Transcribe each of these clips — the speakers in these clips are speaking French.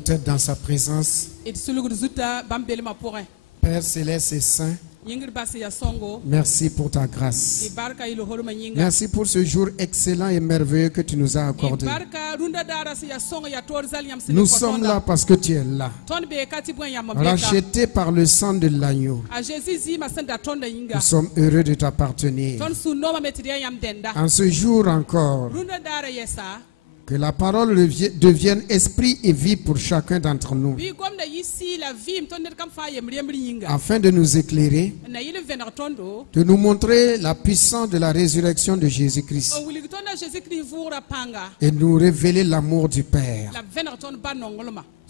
têtes dans sa présence. Père céleste et saint, merci pour ta grâce. Merci pour ce jour excellent et merveilleux que tu nous as accordé. Nous sommes là parce que tu es là. Rachetés par le sang de l'agneau. Nous sommes heureux de t'appartenir. En ce jour encore, que la parole devienne esprit et vie pour chacun d'entre nous, afin de nous éclairer, de nous montrer la puissance de la résurrection de Jésus-Christ et nous révéler l'amour du Père.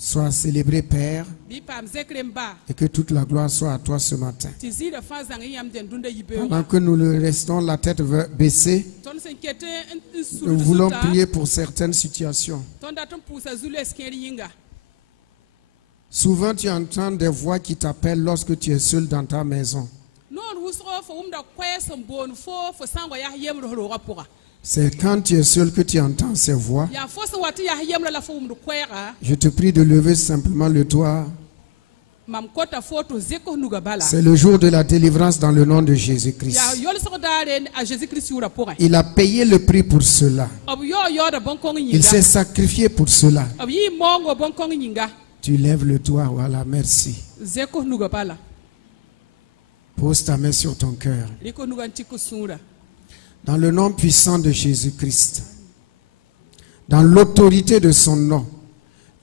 Sois célébré, Père, et que toute la gloire soit à toi ce matin. Pendant que nous le restons la tête baissée, nous voulons prier pour certaines situations. Souvent tu entends des voix qui t'appellent lorsque tu es seul dans ta maison. C'est quand tu es seul que tu entends ces voix. Je te prie de lever simplement le doigt. C'est le jour de la délivrance dans le nom de Jésus-Christ. Il a payé le prix pour cela. Il s'est sacrifié pour cela. Tu lèves le doigt, voilà, merci. Pose ta main sur ton cœur. Dans le nom puissant de Jésus-Christ, dans l'autorité de son nom,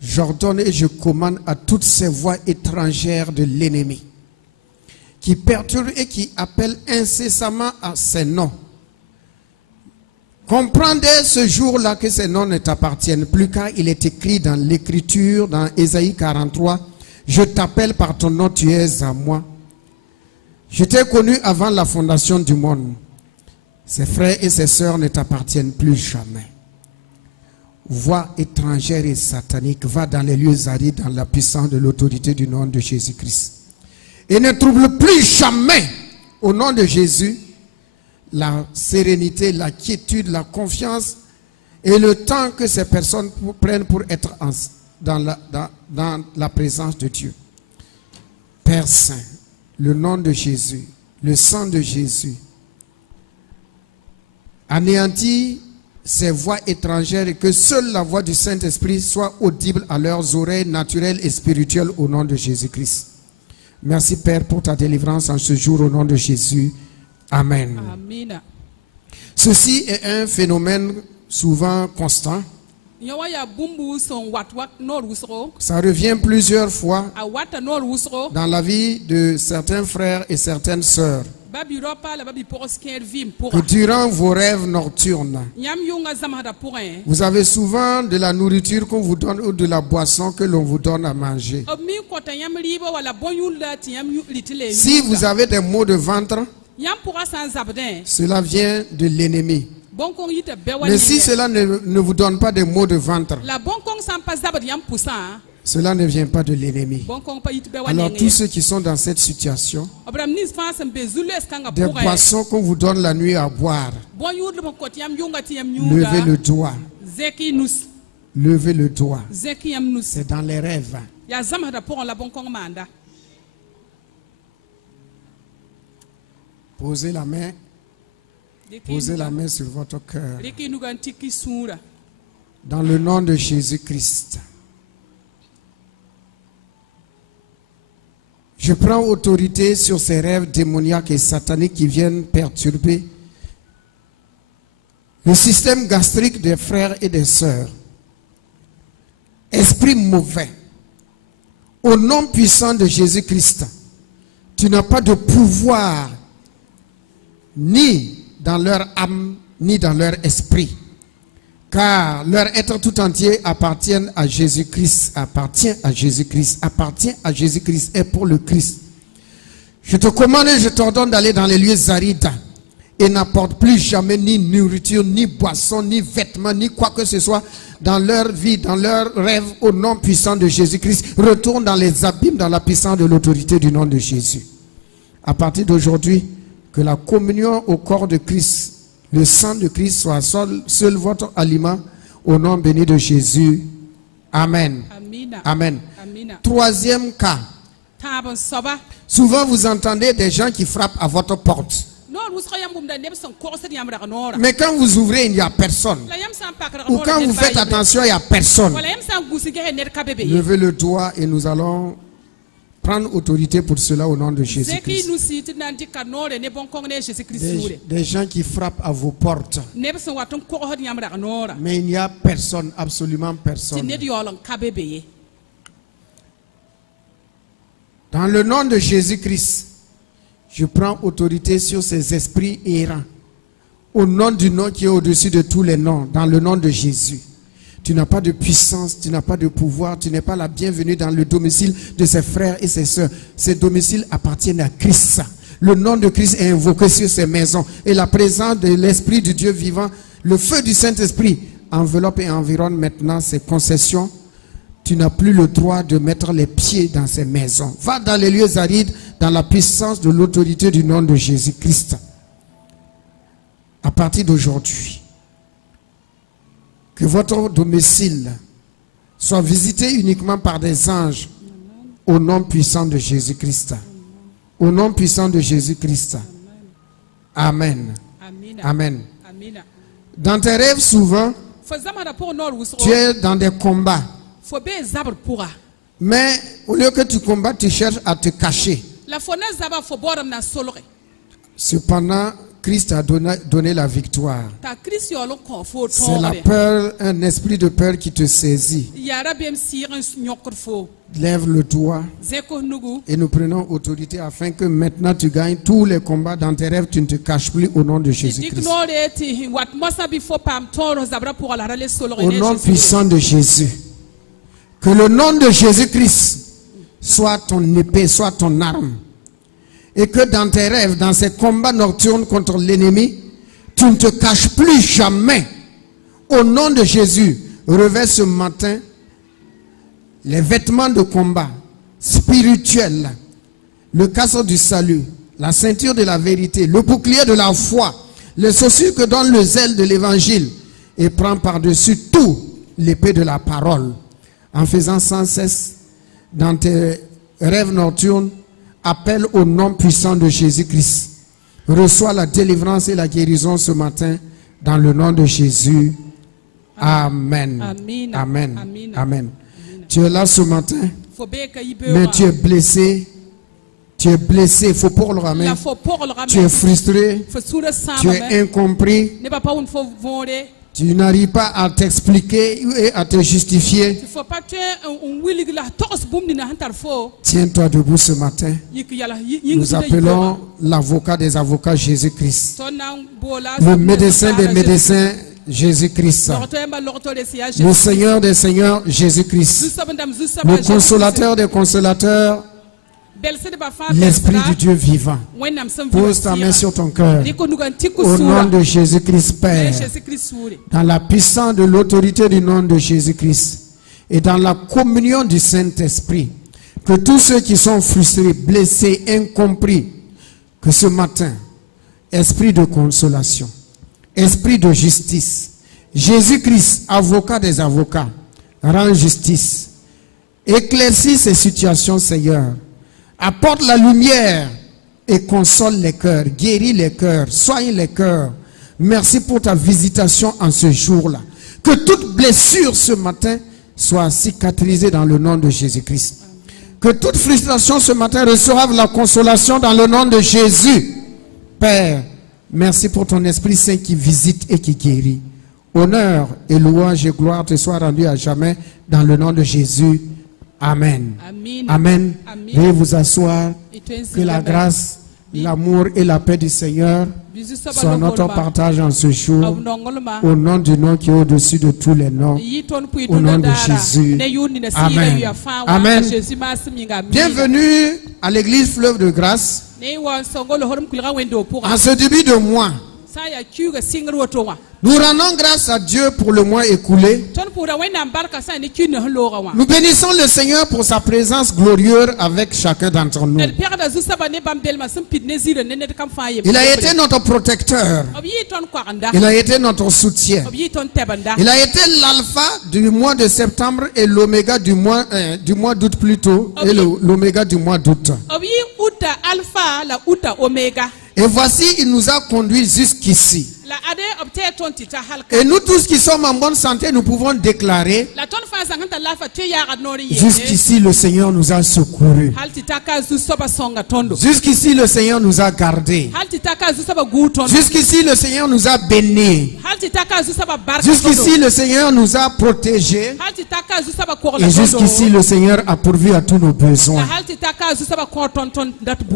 j'ordonne et je commande à toutes ces voix étrangères de l'ennemi qui perturbent et qui appellent incessamment à ces noms. Comprenez ce jour-là que ces noms ne t'appartiennent plus, car il est écrit dans l'Écriture, dans Ésaïe 43, « Je t'appelle par ton nom, tu es à moi. Je t'ai connu avant la fondation du monde. » Ses frères et ses sœurs ne t'appartiennent plus jamais. Voix étrangère et satanique, va dans les lieux arides dans la puissance de l'autorité du nom de Jésus-Christ. Et ne trouble plus jamais, au nom de Jésus, la sérénité, la quiétude, la confiance et le temps que ces personnes prennent pour être dans la présence de Dieu. Père Saint, le nom de Jésus, le sang de Jésus, anéantit ces voix étrangères et que seule la voix du Saint-Esprit soit audible à leurs oreilles naturelles et spirituelles au nom de Jésus-Christ. Merci Père pour ta délivrance en ce jour au nom de Jésus. Amen. Amen. Ceci est un phénomène souvent constant. Ça revient plusieurs fois dans la vie de certains frères et certaines sœurs. Que durant vos rêves nocturnes, vous avez souvent de la nourriture qu'on vous donne ou de la boisson que l'on vous donne à manger. Si vous avez des maux de ventre, cela vient de l'ennemi. Mais si cela ne vous donne pas des maux de ventre, cela ne vient pas de l'ennemi. Alors tous ceux qui sont dans cette situation, des boissons qu'on vous donne la nuit à boire, levez le doigt. Levez le doigt. C'est dans les rêves. Posez la main. Posez la main sur votre cœur. Dans le nom de Jésus-Christ. Je prends autorité sur ces rêves démoniaques et sataniques qui viennent perturber le système gastrique des frères et des sœurs. Esprit mauvais, au nom puissant de Jésus-Christ, tu n'as pas de pouvoir ni dans leur âme, ni dans leur esprit. Car leur être tout entier appartient à Jésus-Christ, appartient à Jésus-Christ, appartient à Jésus-Christ et pour le Christ. Je te commande et je t'ordonne d'aller dans les lieux arides et n'apporte plus jamais ni nourriture, ni boisson, ni vêtements, ni quoi que ce soit dans leur vie, dans leurs rêves, au nom puissant de Jésus-Christ. Retourne dans les abîmes, dans la puissance de l'autorité du nom de Jésus. À partir d'aujourd'hui, que la communion au corps de Christ, le sang de Christ soit seul votre aliment, au nom béni de Jésus. Amen. Amen. Troisième cas. Souvent vous entendez des gens qui frappent à votre porte. Mais quand vous ouvrez, il n'y a personne. Ou quand vous faites attention, il n'y a personne. Levez le doigt et nous allons prendre autorité pour cela au nom de Jésus-Christ. Des gens qui frappent à vos portes. Mais il n'y a personne, absolument personne. Dans le nom de Jésus-Christ, je prends autorité sur ces esprits errants. Au nom du nom qui est au-dessus de tous les noms, dans le nom de Jésus. Tu n'as pas de puissance, tu n'as pas de pouvoir, tu n'es pas la bienvenue dans le domicile de ses frères et ses sœurs. Ces domiciles appartiennent à Christ. Le nom de Christ est invoqué sur ces maisons. Et la présence de l'Esprit du Dieu vivant, le feu du Saint-Esprit, enveloppe et environne maintenant ces concessions. Tu n'as plus le droit de mettre les pieds dans ces maisons. Va dans les lieux arides, dans la puissance de l'autorité du nom de Jésus-Christ. À partir d'aujourd'hui, que votre domicile soit visité uniquement par des anges au nom puissant de Jésus-Christ. Au nom puissant de Jésus-Christ. Amen. Amen. Dans tes rêves, souvent, tu es dans des combats. Mais au lieu que tu combats, tu cherches à te cacher. Cependant, Christ a donné la victoire. C'est la peur, un esprit de peur qui te saisit. Lève le doigt et nous prenons autorité afin que maintenant tu gagnes tous les combats dans tes rêves. Tu ne te caches plus au nom de Jésus-Christ. Au nom puissant de Jésus. Que le nom de Jésus-Christ soit ton épée, soit ton arme. Et que dans tes rêves, dans ces combats nocturnes contre l'ennemi, tu ne te caches plus jamais. Au nom de Jésus, revêt ce matin les vêtements de combat spirituels, le casque du salut, la ceinture de la vérité, le bouclier de la foi, les chaussures que donne le zèle de l'évangile, et prends par-dessus tout l'épée de la parole. En faisant sans cesse dans tes rêves nocturnes, appelle au nom puissant de Jésus-Christ. Reçois la délivrance et la guérison ce matin dans le nom de Jésus. Amen. Amen. Amen. Amen. Tu es là ce matin, mais tu es blessé. Tu es blessé, il faut pour le ramener. Tu es frustré, tu es incompris. Tu n'arrives pas à t'expliquer et à te justifier. Tiens-toi debout ce matin. Nous appelons l'avocat des avocats Jésus-Christ. Le médecin des médecins Jésus-Christ. Le Seigneur des seigneurs Jésus-Christ. Le consolateur des consolateurs. L'Esprit du Dieu vivant. Pose ta main sur ton cœur. Au nom de Jésus-Christ, Père. Dans la puissance de l'autorité du nom de Jésus-Christ. Et dans la communion du Saint-Esprit. Que tous ceux qui sont frustrés, blessés, incompris, que ce matin, esprit de consolation, esprit de justice, Jésus-Christ, avocat des avocats, rend justice. Éclaircis ces situations, Seigneur. Apporte la lumière et console les cœurs, guéris les cœurs, soigne les cœurs. Merci pour ta visitation en ce jour-là. Que toute blessure ce matin soit cicatrisée dans le nom de Jésus-Christ. Que toute frustration ce matin reçoive la consolation dans le nom de Jésus. Père, merci pour ton Esprit Saint qui visite et qui guérit. Honneur et louange et gloire te soient rendus à jamais dans le nom de Jésus. Amen. Amen. Veuillez vous asseoir. Que la grâce, l'amour et la paix du Seigneur soient notre partage en ce jour. Au nom du nom qui est au-dessus de tous les noms. Au nom de Jésus. Amen. Amen. Bienvenue à l'église Fleuve de Grâce. En ce début de mois, Nous rendons grâce à Dieu pour le mois écoulé. Nous bénissons le Seigneur pour sa présence glorieuse avec chacun d'entre nous. Il a été notre protecteur. Il a été notre soutien. Il a été l'alpha du mois de septembre et l'oméga du mois d'août plutôt. Et l'oméga du mois d'août. Et voici, il nous a conduits jusqu'ici. Et nous tous qui sommes en bonne santé, nous pouvons déclarer: jusqu'ici le Seigneur nous a secourus. Jusqu'ici le Seigneur nous a gardés. Jusqu'ici le Seigneur nous a bénis. Jusqu'ici le Seigneur nous a protégés. Et jusqu'ici le Seigneur a pourvu à tous nos besoins.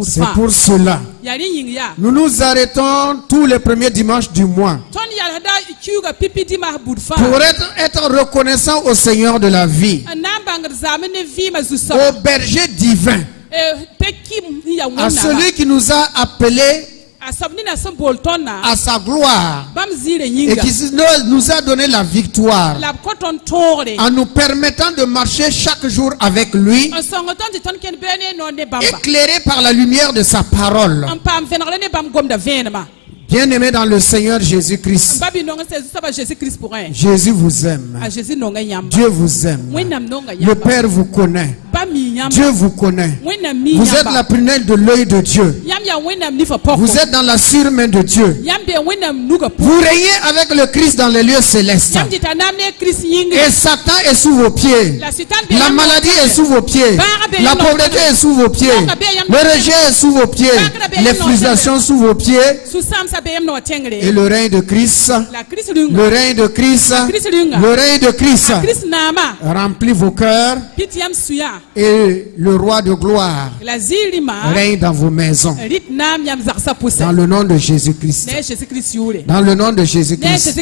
C'est pour cela nous nous arrêtons tous les premiers dimanches du mois pour être reconnaissant au Seigneur de la vie, au berger divin, à celui qui nous a appelés à sa gloire et qui nous a donné la victoire en nous permettant de marcher chaque jour avec lui, éclairé par la lumière de sa parole. Bien-aimés dans le Seigneur Jésus-Christ, Jésus vous aime. Dieu vous aime. Le Père vous connaît. Dieu vous connaît. Vous êtes la prunelle de l'œil de Dieu. Vous êtes dans la sûre-main de Dieu. Vous régnez avec le Christ dans les lieux célestes. Et Satan est sous vos pieds. La maladie est sous vos pieds. La pauvreté est sous vos pieds. Le rejet est sous vos pieds. Les frustrations sous vos pieds. Et le règne de Christ, le règne de Christ, le règne de Christ remplit vos cœurs. Et le roi de gloire règne dans vos maisons. Dans le nom de Jésus-Christ. Dans le nom de Jésus-Christ.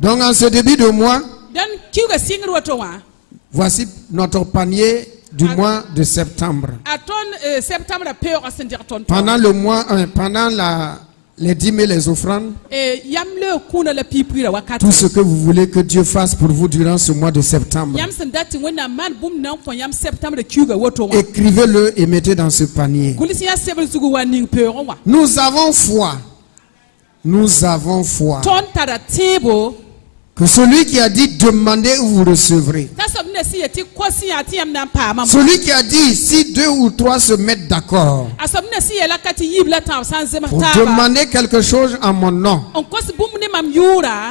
Donc en ce début de mois, voici notre panier du mois de septembre. Pendant le mois, pendant les dîmes et les offrandes, tout ce que vous voulez que Dieu fasse pour vous durant ce mois de septembre, écrivez-le et mettez dans ce panier. Nous avons foi. Nous avons foi que celui qui a dit demandez ou vous recevrez. Celui qui a dit si 2 ou 3 se mettent d'accord pour demander quelque chose en mon nom,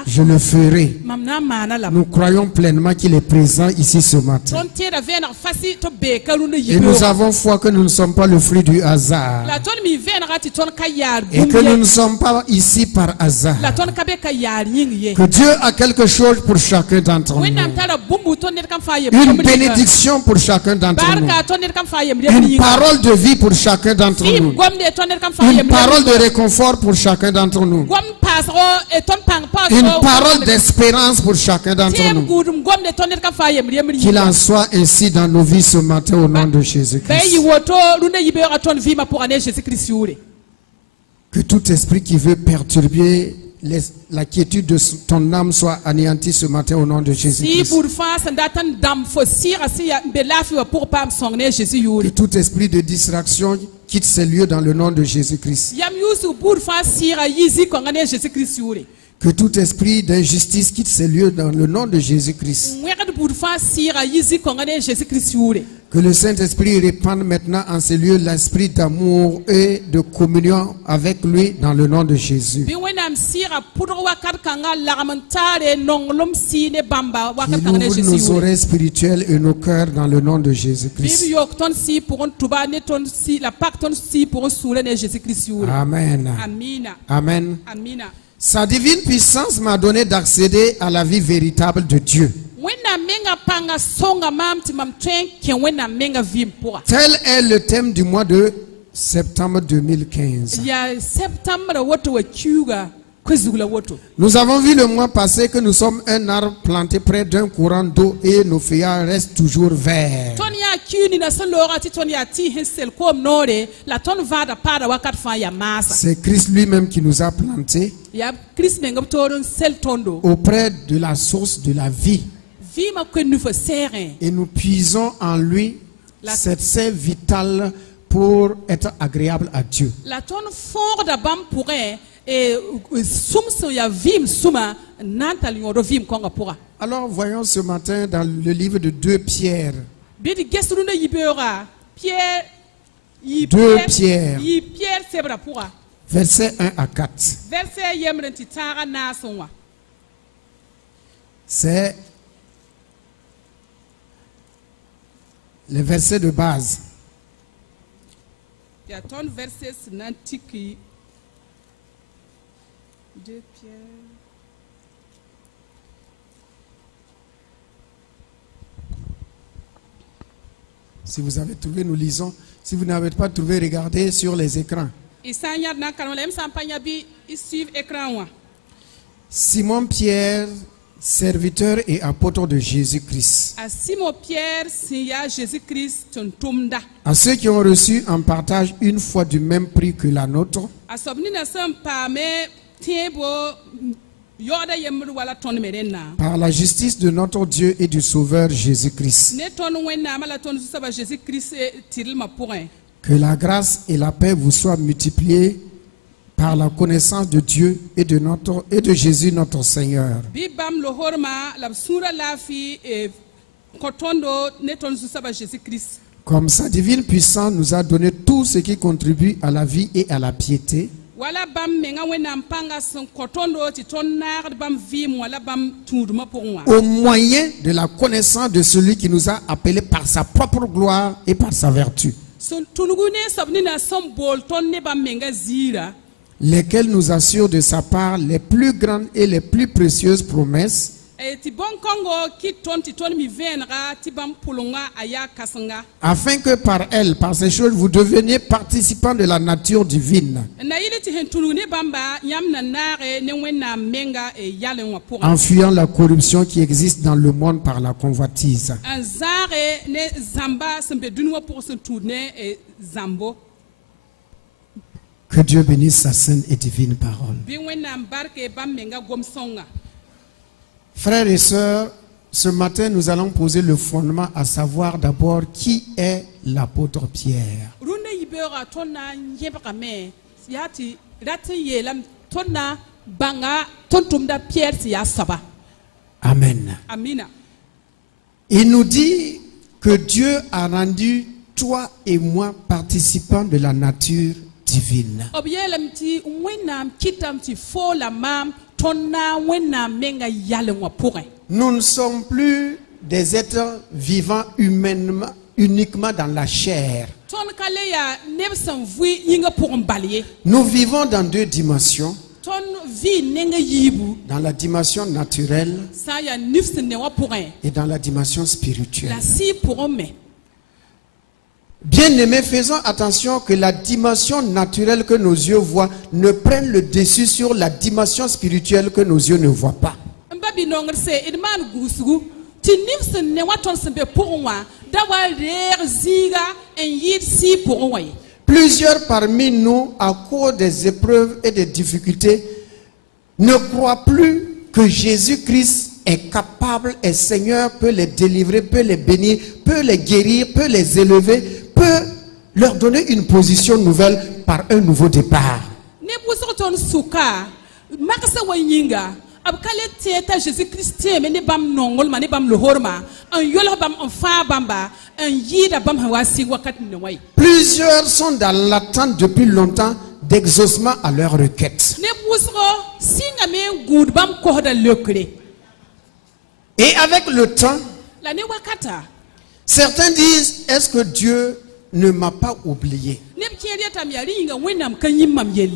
je le ferai. Nous croyons pleinement qu'il est présent ici ce matin. Et nous avons foi que nous ne sommes pas le fruit du hasard. Et que nous ne sommes pas ici par hasard. Que Dieu a quelque chose pour chacun d'entre nous. Une bénédiction pour chacun d'entre nous. Une parole de vie pour chacun d'entre nous. Une parole de réconfort pour chacun d'entre nous. Une parole d'espérance pour chacun d'entre nous. Qu'il en soit ainsi dans nos vies ce matin au nom de Jésus-Christ. Que tout esprit qui veut perturber la quiétude de ton âme soit anéantie ce matin au nom de Jésus-Christ. Que tout esprit de distraction quitte ces lieux dans le nom de Jésus-Christ. Que tout esprit d'injustice quitte ces lieux dans le nom de Jésus-Christ. Que le Saint-Esprit répande maintenant en ces lieux l'esprit d'amour et de communion avec lui dans le nom de Jésus. Qu'il ouvre nos oreilles spirituelles et nos cœurs dans le nom de Jésus-Christ. Amen. Amen. Sa divine puissance m'a donné d'accéder à la vie véritable de Dieu. Tel est le thème du mois de septembre 2015. Nous avons vu le mois passé que nous sommes un arbre planté près d'un courant d'eau et nos feuillages restent toujours verts. C'est Christ lui-même qui nous a plantés auprès de la source de la vie. Et nous puisons en lui cette sève vitale pour être agréable à Dieu. Alors voyons ce matin dans le livre de 2 Pierre. 2 Pierre, versets 1 à 4. C'est les versets de base. Si vous avez trouvé, nous lisons. Si vous n'avez pas trouvé, regardez sur les écrans. Simon Pierre, serviteur et apôtre de Jésus-Christ. À ceux qui ont reçu en partage une foi du même prix que la nôtre, par la justice de notre Dieu et du Sauveur Jésus-Christ. Que la grâce et la paix vous soient multipliées par la connaissance de Dieu et de Jésus notre Seigneur. Comme sa divine puissance nous a donné tout ce qui contribue à la vie et à la piété, au moyen de la connaissance de celui qui nous a appelés par sa propre gloire et par sa vertu, lesquels nous assurent de sa part les plus grandes et les plus précieuses promesses, afin que par elles, par ces choses, vous deveniez participants de la nature divine, en fuyant la corruption qui existe dans le monde par la convoitise. Que Dieu bénisse sa sainte et divine parole. Frères et sœurs, ce matin nous allons poser le fondement, à savoir d'abord qui est l'apôtre Pierre. Amen. Il nous dit que Dieu a rendu toi et moi participants de la nature divine. Nous ne sommes plus des êtres vivant humainement, uniquement dans la chair. Nous vivons dans 2 dimensions. Dans la dimension naturelle et dans la dimension spirituelle. Bien-aimés, faisons attention que la dimension naturelle que nos yeux voient ne prenne le dessus sur la dimension spirituelle que nos yeux ne voient pas. Plusieurs parmi nous, à cause des épreuves et des difficultés, ne croient plus que Jésus-Christ est capable, est Seigneur, peut les délivrer, peut les bénir, peut les guérir, peut les élever, peut leur donner une position nouvelle par un nouveau départ. Plusieurs sont dans l'attente depuis longtemps d'exaucement à leur requête. Et avec le temps, certains disent, est-ce que Dieu ne m'a pas oublié?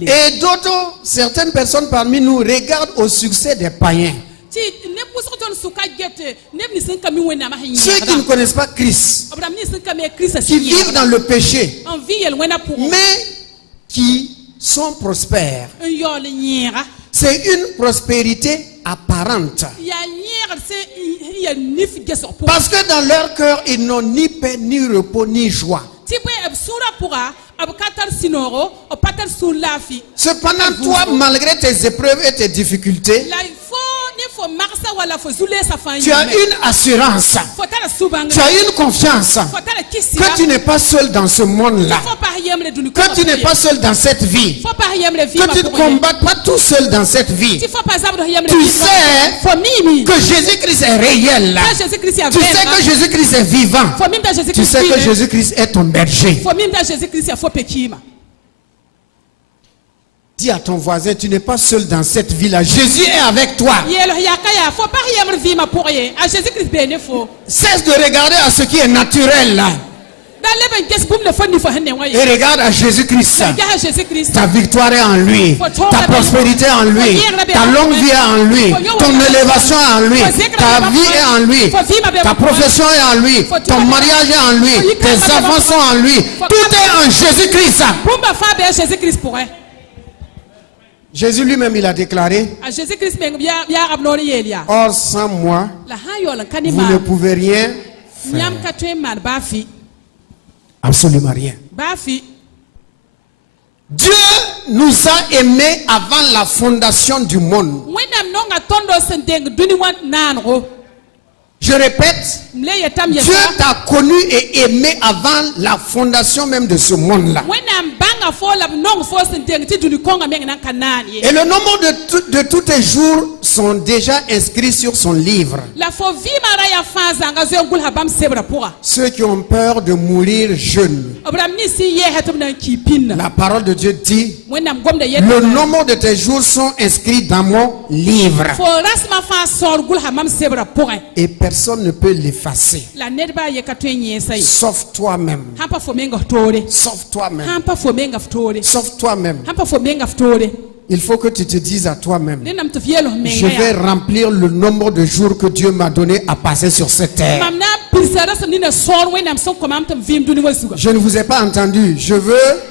Et d'autres, certaines personnes parmi nous regardent au succès des païens. Ceux qui ne connaissent pas Christ, qui vivent dans le péché, mais qui sont prospères. C'est une prospérité apparente. Parce que dans leur cœur, ils n'ont ni paix, ni repos, ni joie. Cependant, toi, malgré tes épreuves et tes difficultés, tu as une assurance, tu as une confiance que tu n'es pas seul dans ce monde-là, que tu n'es pas seul dans cette vie, que tu ne combattes pas tout seul dans cette vie. Tu sais que Jésus-Christ est réel. Tu sais que Jésus-Christ est vivant. Tu sais que Jésus-Christ est ton berger. Dis à ton voisin, tu n'es pas seul dans cette vie-là. Jésus est avec toi. Cesse de regarder à ce qui est naturel là. Et regarde à Jésus-Christ. Ta victoire est en lui. Ta prospérité est en lui. Ta longue vie est en lui. Ton élévation est en lui. Ta vie est en lui. Ta profession est en lui. Ton mariage est en lui. Tes enfants sont en lui. Tout est en Jésus-Christ. Jésus lui-même, il a déclaré: or sans moi, vous ne pouvez rien faire. Absolument rien. Dieu nous a aimés avant la fondation du monde. Je répète, Dieu t'a connu et aimé avant la fondation même de ce monde-là. Et le nombre de tous tes jours sont déjà inscrits sur son livre. Ceux qui ont peur de mourir jeunes. La parole de Dieu dit: le nombre de tes jours sont inscrits dans mon livre. Et personne ne peut l'effacer. Sauf toi-même. Sauf toi-même. Sauf toi-même. Il faut que tu te dises à toi-même: je vais remplir le nombre de jours que Dieu m'a donné à passer sur cette terre. Je ne vous ai pas entendu. Je veux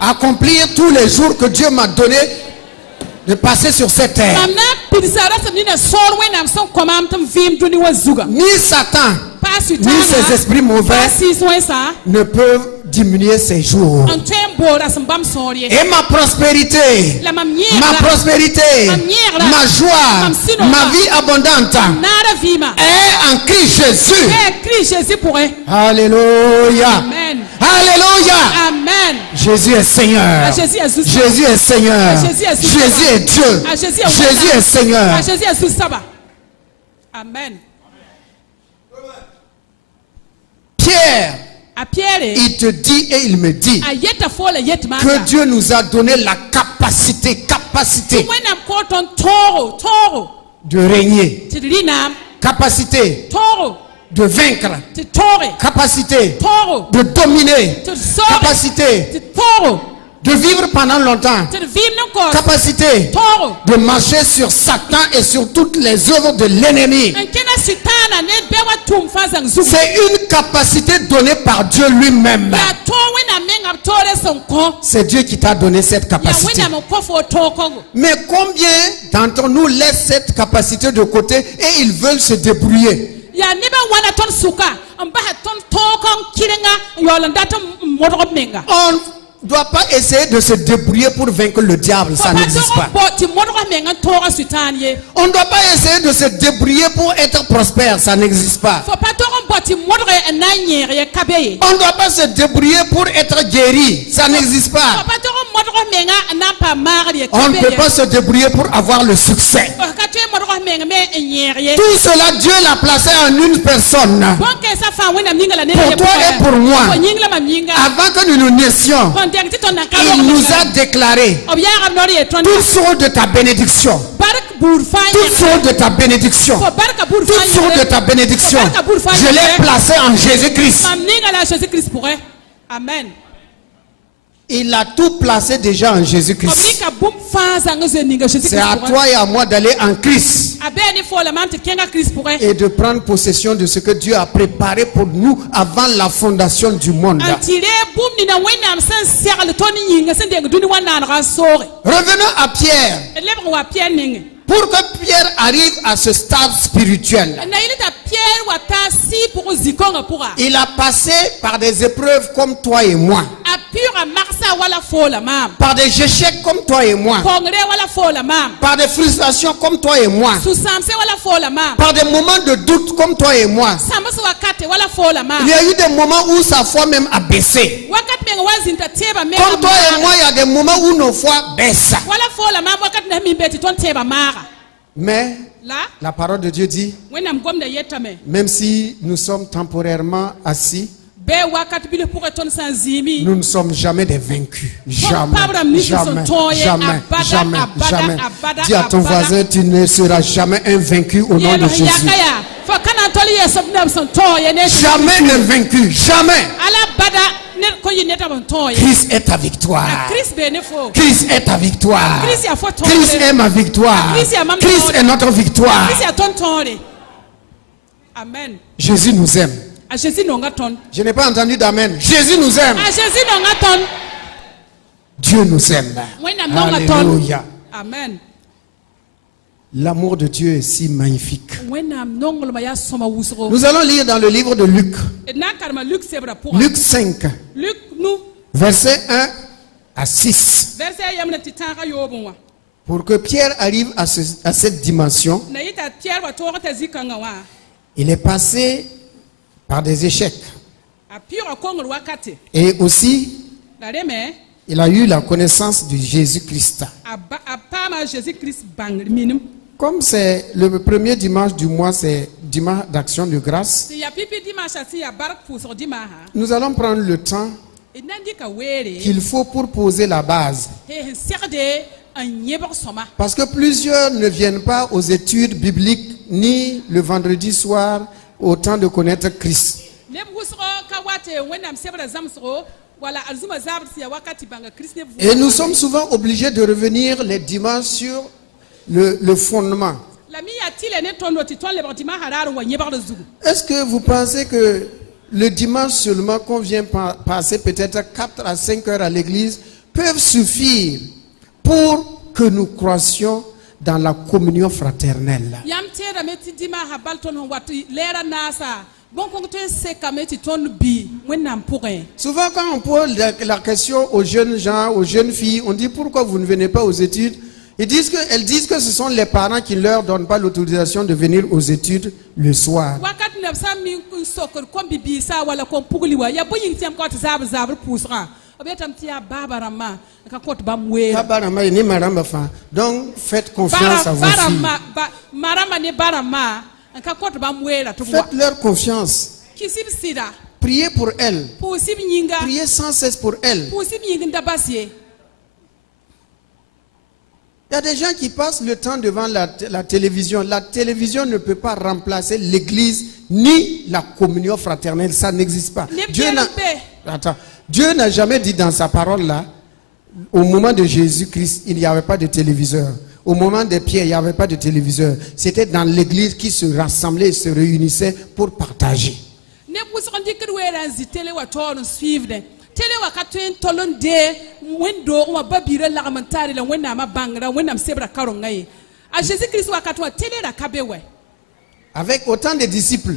accomplir tous les jours que Dieu m'a donné de passer sur cette terre. Ni Satan, ni ses esprits mauvais ne peuvent diminuer ses jours. Et ma prospérité, ma joie, ma vie abondante est en Christ Jésus. Alléluia. Amen. Alléluia. Amen. Jésus est Seigneur. Jésus est Seigneur. Jésus est Dieu. Jésus est Seigneur. Amen. Pierre, il te dit et il me dit que Dieu nous a donné la capacité de régner, capacité de vaincre, capacité de dominer, capacité de vivre pendant longtemps, capacité de marcher sur Satan et sur toutes les œuvres de l'ennemi. C'est une capacité donnée par Dieu lui-même. C'est Dieu qui t'a donné cette capacité. Mais combien d'entre nous laissent cette capacité de côté et ils veulent se débrouiller? On ne doit pas essayer de se débrouiller pour vaincre le diable, ça n'existe pas. On ne doit pas essayer de se débrouiller pour être prospère, ça n'existe pas. On ne doit pas se débrouiller pour être guéri, ça n'existe pas. On ne peut pas se débrouiller pour avoir le succès. Tout cela, Dieu l'a placé en une personne. Pour toi et pour moi. Avant que nous nous naissions, il nous a déclaré toutes sortes de ta bénédiction. Toutes sortes de ta bénédiction. Toutes sortes de ta bénédiction. Je l'ai placé en Jésus-Christ. Amen. Il a tout placé déjà en Jésus-Christ. C'est à toi et à moi d'aller en Christ. et de prendre possession de ce que Dieu a préparé pour nous avant la fondation du monde. Revenons à Pierre. Pour que Pierre arrive à ce stade spirituel, il a passé par des épreuves comme toi et moi, par des échecs comme toi et moi, par des frustrations comme toi et moi, par des moments de doute comme toi et moi. Il y a eu des moments où sa foi même a baissé. Comme toi et moi, il y a des moments où nos foi baissent. Mais la parole de Dieu dit, même si nous sommes temporairement assis, nous ne sommes jamais des vaincus. Jamais, jamais, jamais, jamais, jamais. Dis à ton voisin, tu ne seras jamais un vaincu au nom de Jésus. Jamais un vaincu, jamais. Christ est ta victoire. Christ est ta victoire. Christ est ma victoire. Christ est notre victoire. Amen. Jésus nous aime. Je n'ai pas entendu d'amen. Jésus nous aime. Dieu nous aime. Alléluia. Amen. L'amour de Dieu est si magnifique. Nous allons lire dans le livre de Luc. Luc 5. Verset 1 à 6. Pour que Pierre arrive à cette dimension, il est passé par des échecs. Et aussi, il a eu la connaissance de Jésus-Christ. Comme c'est le premier dimanche du mois, c'est dimanche d'action de grâce, nous allons prendre le temps qu'il faut pour poser la base. Parce que plusieurs ne viennent pas aux études bibliques ni le vendredi soir au temps de connaître Christ. Et nous sommes souvent obligés de revenir les dimanches sur le fondement. Est-ce que vous pensez que le dimanche seulement qu'on vient passer peut-être 4 à 5 heures à l'église peuvent suffire pour que nous croissions dans la communion fraternelle? Souvent quand on pose la question aux jeunes gens, aux jeunes filles, on dit pourquoi vous ne venez pas aux études? Elles disent que ce sont les parents qui ne leur donnent pas l'autorisation de venir aux études le soir. Donc faites confiance à vos filles. Faites-leur confiance. Priez pour elles. Priez sans cesse pour elles. Il y a des gens qui passent le temps devant la télévision. La télévision ne peut pas remplacer l'église ni la communion fraternelle. Ça n'existe pas. Dieu n'a jamais dit dans sa parole là, au moment de Jésus-Christ, il n'y avait pas de téléviseur. Au moment de Pierre, il n'y avait pas de téléviseur. C'était dans l'église qui se rassemblait, se réunissait pour partager. Avec autant de disciples,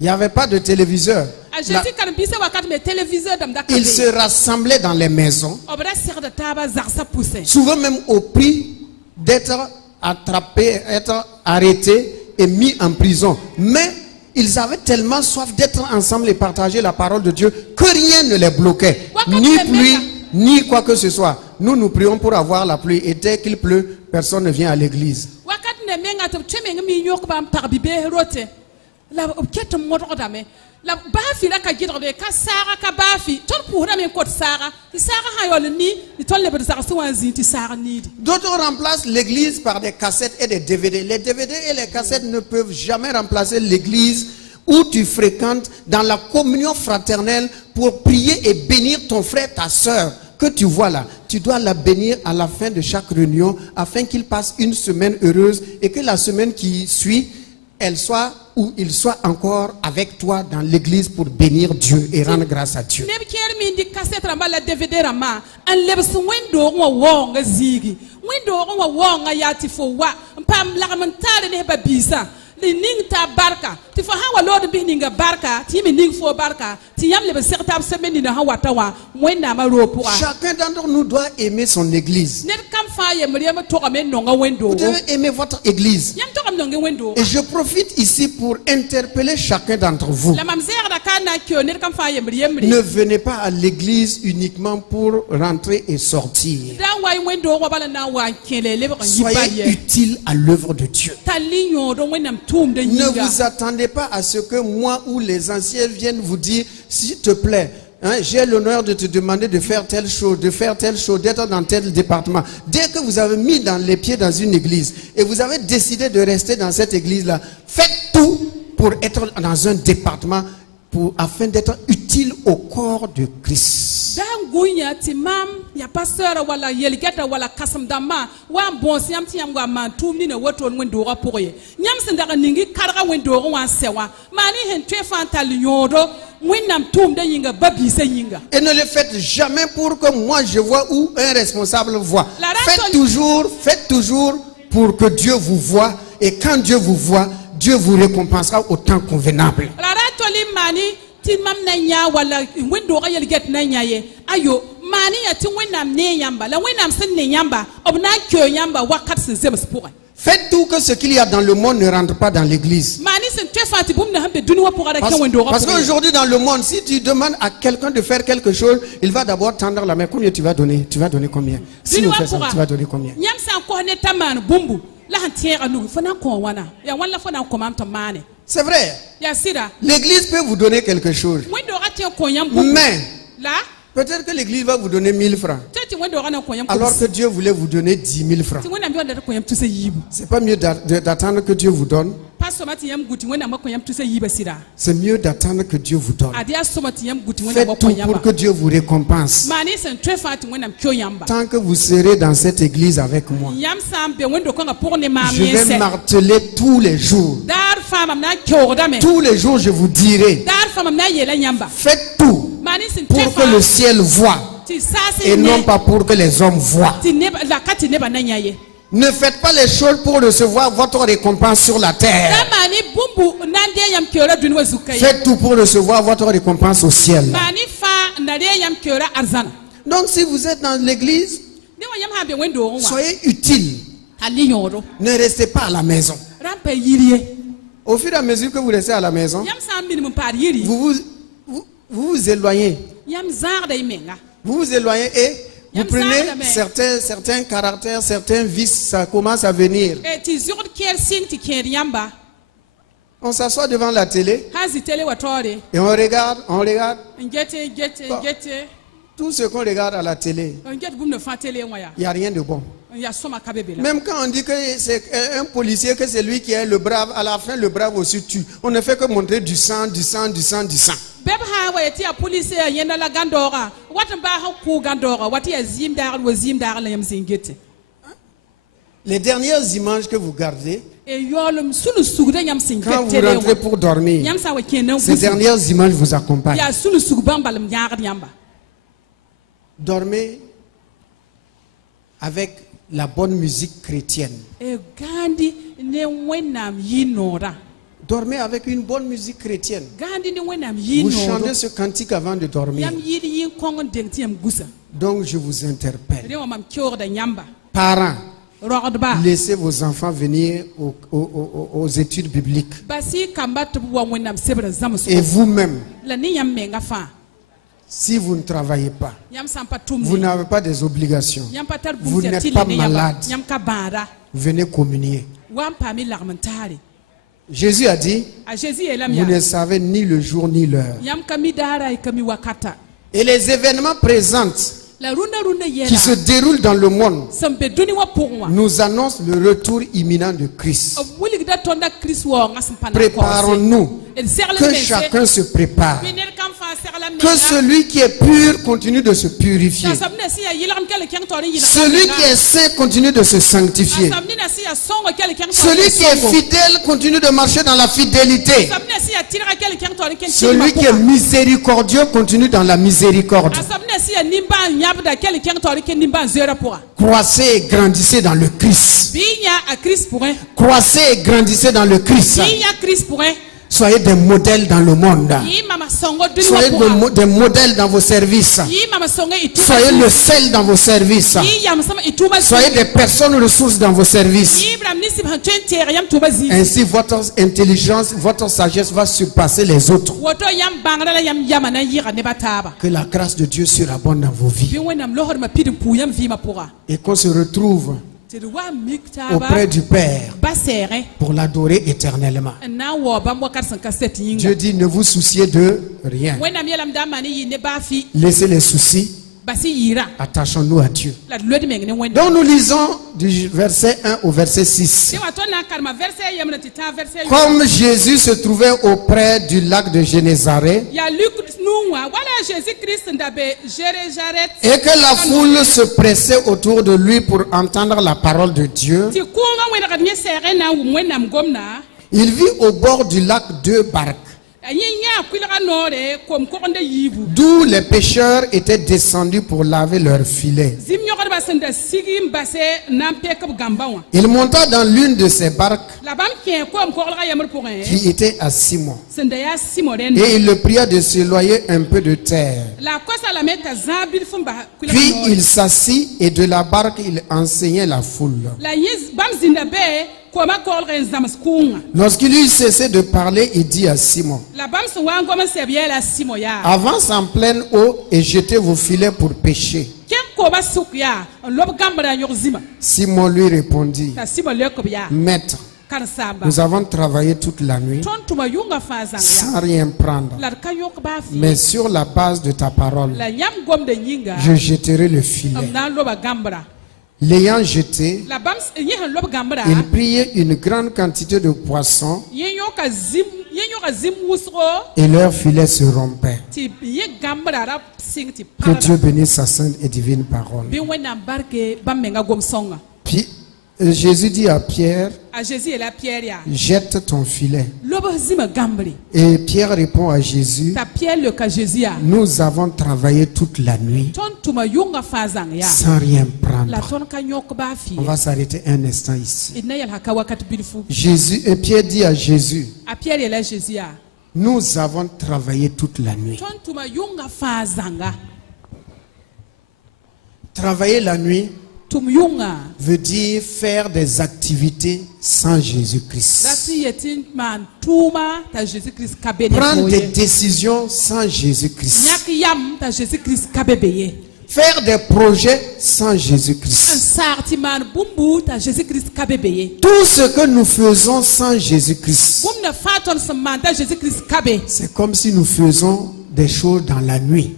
il n'y avait pas de téléviseur. Ils se rassemblaient dans les maisons, souvent même au prix d'être attrapés, être arrêtés et mis en prison. Mais ils avaient tellement soif d'être ensemble et partager la parole de Dieu que rien ne les bloquait. Ni pluie, ni quoi que ce soit. Nous prions pour avoir la pluie. Et dès qu'il pleut, personne ne vient à l'église. D'autres remplacent l'église par des cassettes et des DVD. Les DVD et les cassettes ne peuvent jamais remplacer l'église où tu fréquentes dans la communion fraternelle pour prier et bénir ton frère, ta soeur que tu vois là. tu dois la bénir à la fin de chaque réunion afin qu'il passe une semaine heureuse et que la semaine qui suit, elle soit ou il soit encore avec toi dans l'église pour bénir Dieu et rendre grâce à Dieu. Chacun d'entre nous doit aimer son église. Vous devez aimer votre église. Et je profite ici pour interpeller chacun d'entre vous. Ne venez pas à l'église uniquement pour rentrer et sortir. Soyez utile à l'œuvre de Dieu. Ne vous attendez pas à ce que moi ou les anciens viennent vous dire, s'il te plaît, hein, j'ai l'honneur de te demander de faire telle chose, d'être dans tel département. Dès que vous avez mis les pieds dans une église et vous avez décidé de rester dans cette église-là, faites tout pour être dans un département afin d'être utile au corps de Christ. Et ne le faites jamais pour que moi je vois ou un responsable voit. Faites toujours pour que Dieu vous voie, et quand Dieu vous voit, Dieu vous récompensera au temps convenable. Faites tout que ce qu'il y a dans le monde ne rentre pas dans l'église. Parce qu'aujourd'hui dans le monde, si tu demandes à quelqu'un de faire quelque chose, il va d'abord tendre la main. Combien tu vas donner? Tu vas donner combien? Si vous faites ça, tu vas donner combien? C'est vrai. L'église peut vous donner quelque chose. Mais peut-être que l'église va vous donner 1000 francs. Alors que Dieu voulait vous donner 10 000 francs. C'est pas mieux d'attendre que Dieu vous donne. C'est mieux d'attendre que Dieu vous donne. Faites tout pour que Dieu vous récompense. Tant que vous serez dans cette église avec moi, je vais marteler tous les jours. Tous les jours je vous dirai, faites tout pour que le ciel voie et non pas pour que les hommes voient. Ne faites pas les choses pour recevoir votre récompense sur la terre. Faites tout pour recevoir votre récompense au ciel. Donc si vous êtes dans l'église, soyez utile. Ne restez pas à la maison. Au fur et à mesure que vous restez à la maison, vous vous éloignez. Vous vous éloignez et vous prenez certains caractères, certains vices, ça commence à venir. On s'assoit devant la télé et on regarde. Tout ce qu'on regarde à la télé, il n'y a rien de bon. Même quand on dit que c'est un policier, que c'est lui qui est le brave, à la fin le brave aussi tue. On ne fait que montrer du sang. Les dernières images que vous gardez, quand vous rentrez pour dormir, ces dernières images vous accompagnent. Dormez avec la bonne musique chrétienne. Dormez avec une bonne musique chrétienne. Vous chantez ce cantique avant de dormir. Donc je vous interpelle. Parents, laissez vos enfants venir aux études bibliques. Et vous-même, si vous ne travaillez pas, vous n'avez pas des obligations, vous n'êtes pas malade, venez communier. Jésus a dit, vous ne savez ni le jour ni l'heure. Et les événements présents qui se déroulent dans le monde nous annoncent le retour imminent de Christ. Préparons-nous, que chacun se prépare. Que celui qui est pur continue de se purifier. Celui qui est saint continue de se sanctifier. Celui qui est fidèle continue de marcher dans la fidélité. Celui qui est miséricordieux continue dans la miséricorde. Croissez et grandissez dans le Christ. Croissez et grandissez dans le Christ. Soyez des modèles dans le monde. Soyez des modèles dans vos services. Soyez le sel dans vos services. Soyez des personnes ressources dans vos services. Ainsi, votre intelligence, votre sagesse va surpasser les autres. Que la grâce de Dieu surabonde dans vos vies. Et qu'on se retrouve auprès du Père pour l'adorer éternellement. Dieu dit, ne vous souciez de rien. Laissez les soucis. Attachons-nous à Dieu. Donc nous lisons du verset 1 au verset 6. Comme Jésus se trouvait auprès du lac de Génézareth et que la foule se pressait autour de lui pour entendre la parole de Dieu, il vit au bord du lac deux barques, d'où les pêcheurs étaient descendus pour laver leurs filets. Il monta dans l'une de ces barques qui était à Simon, et il le pria de s'éloigner un peu de terre. Puis il s'assit et de la barque il enseignait la foule. Lorsqu'il eut cessé de parler, il dit à Simon, avance en pleine eau et jetez vos filets pour pêcher. Simon lui répondit, Maître, nous avons travaillé toute la nuit sans rien prendre, mais sur la base de ta parole, je jetterai le filet. L'ayant jeté, il prit une grande quantité de poissons et leur filet se rompait. Que Dieu bénisse sa sainte et divine parole. Puis Jésus dit à Pierre, jette ton filet. Et Pierre répond à Jésus, nous avons travaillé toute la nuit sans rien prendre. On va s'arrêter un instant ici. Pierre dit à Jésus, nous avons travaillé toute la nuit. Travailler la nuit veut dire faire des activités sans Jésus-Christ. Prendre des décisions sans Jésus-Christ. Faire des projets sans Jésus-Christ. Tout ce que nous faisons sans Jésus-Christ, c'est comme si nous faisons des choses dans la nuit.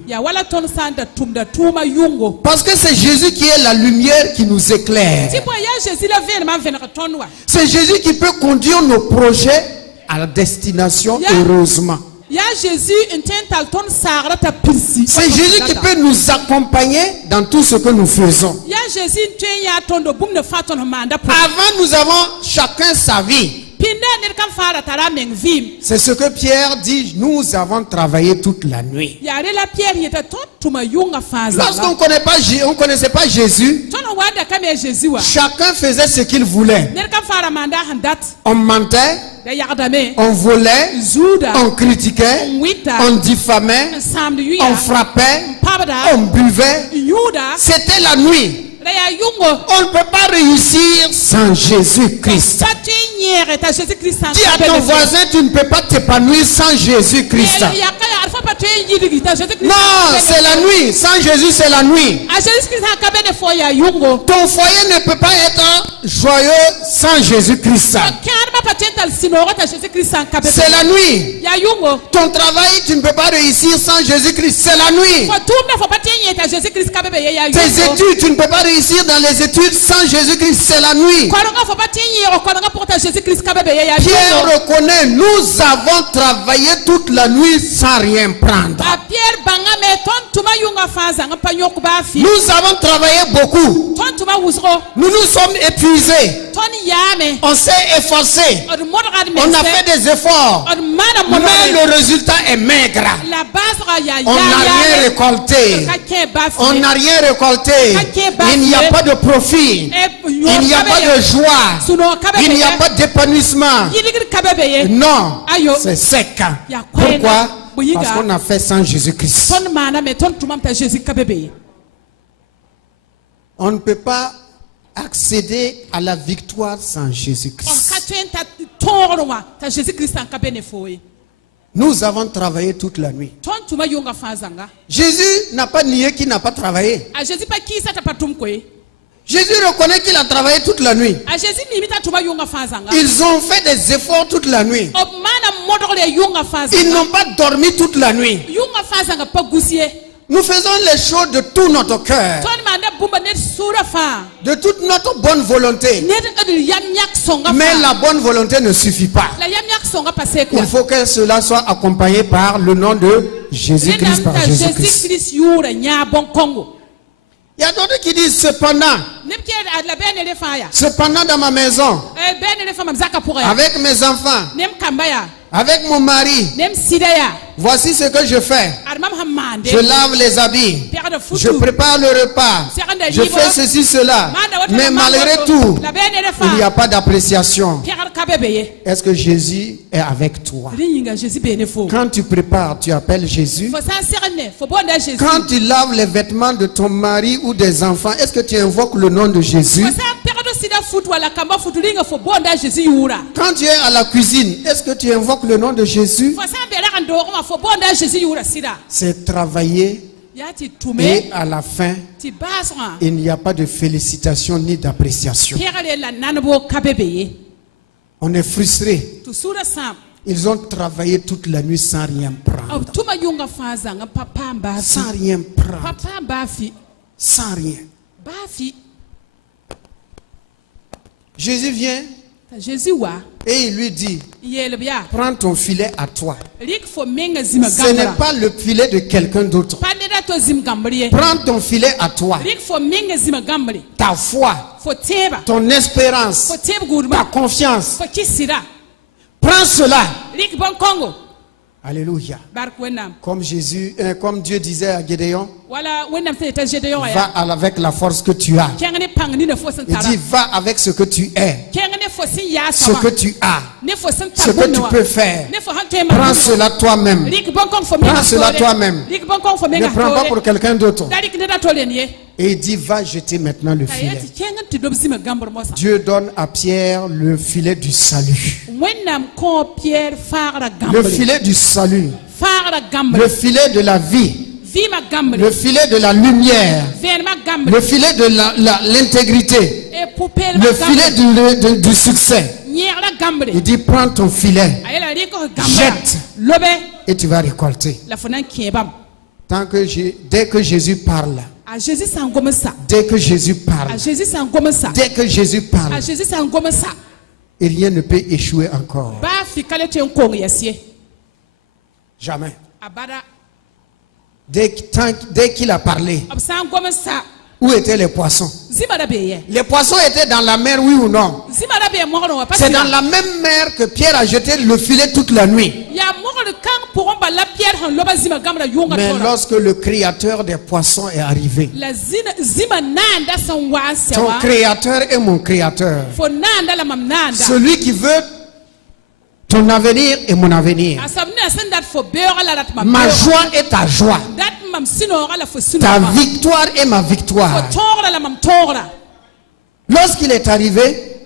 Parce que c'est Jésus qui est la lumière qui nous éclaire. C'est Jésus qui peut conduire nos projets à la destination heureusement. C'est Jésus qui peut nous accompagner dans tout ce que nous faisons. Avant, nous avons chacun sa vie. C'est ce que Pierre dit, nous avons travaillé toute la nuit. Lorsqu'on ne connaissait pas Jésus, chacun faisait ce qu'il voulait. On mentait, on volait, on critiquait, on diffamait, on frappait, on buvait. C'était la nuit. On ne peut pas réussir sans Jésus-Christ. Dis à ton voisin, tu ne peux pas t'épanouir sans Jésus-Christ. Non, c'est la nuit. Sans Jésus, c'est la nuit. Ton foyer ne peut pas être joyeux sans Jésus-Christ. C'est la nuit. Ton travail, tu ne peux pas réussir sans Jésus-Christ. C'est la nuit. Tes études, tu ne peux pas réussir dans les études sans Jésus-Christ. C'est la nuit. Pierre reconnaît, nous avons travaillé toute la nuit sans rien prendre. Nous avons travaillé beaucoup. Nous nous sommes épuisés. On s'est efforcé. On a fait des efforts. Mais le résultat est maigre. On n'a rien récolté. On n'a rien récolté. Il n'y a pas de profit. Il n'y a pas de joie. Il n'y a pas d'épanouissement. Non, c'est sec. Pourquoi? Parce qu'on a fait sans Jésus-Christ. On ne peut pas accéder à la victoire sans Jésus-Christ. Nous avons travaillé toute la nuit. Jésus n'a pas nié qu'il n'a pas travaillé. Jésus reconnaît qu'il a travaillé toute la nuit. Ils ont fait des efforts toute la nuit. Ils n'ont pas dormi toute la nuit. Nous faisons les choses de tout notre cœur, de toute notre bonne volonté. Mais la bonne volonté ne suffit pas. Il faut que cela soit accompagné par le nom de Jésus-Christ, par Jésus-Christ. Il y a d'autres qui disent cependant dans ma maison, avec mes enfants, avec mon mari, voici ce que je fais. Je lave les habits, je prépare le repas, je fais ceci, cela. Mais malgré tout, il n'y a pas d'appréciation. Est-ce que Jésus est avec toi? Quand tu prépares, tu appelles Jésus. Quand tu laves les vêtements de ton mari ou des enfants, est-ce que tu invoques le nom de Jésus? Quand tu es à la cuisine, est-ce que tu invoques le nom de Jésus? C'est travailler et à la fin, il n'y a pas de félicitations ni d'appréciation. On est frustré. Ils ont travaillé toute la nuit sans rien prendre. Sans rien prendre. Sans rien. Jésus vient et il lui dit, prends ton filet à toi. Ce n'est pas le filet de quelqu'un d'autre. Prends ton filet à toi. Ta foi, ton espérance, ta confiance. Prends cela. Alléluia. Comme Dieu disait à Gédéon, va avec la force que tu as. Il dit, va avec ce que tu es, ce que tu as, ce que tu peux faire. Prends cela toi-même. Prends cela toi-même. Ne prends pas pour quelqu'un d'autre. Et il dit, va jeter maintenant le filet. Dieu donne à Pierre le filet du salut. Le filet du salut. Le filet de la vie. Le filet de la lumière. Le filet de l'intégrité. Le filet du succès. Il dit, prends ton filet. Jette. Et tu vas récolter. Dès que Jésus parle. Dès que Jésus parle. Dès que Jésus parle. Et rien ne peut échouer encore. Jamais. Dès qu'il a parlé, où étaient les poissons? Les poissons étaient dans la mer, oui ou non? C'est dans la même mer que Pierre a jeté le filet toute la nuit. Mais lorsque le créateur des poissons est arrivé, ton créateur est mon créateur. Celui qui veut ton avenir est mon avenir. Ma joie est ta joie. Ta victoire est ma victoire. Lorsqu'il est arrivé,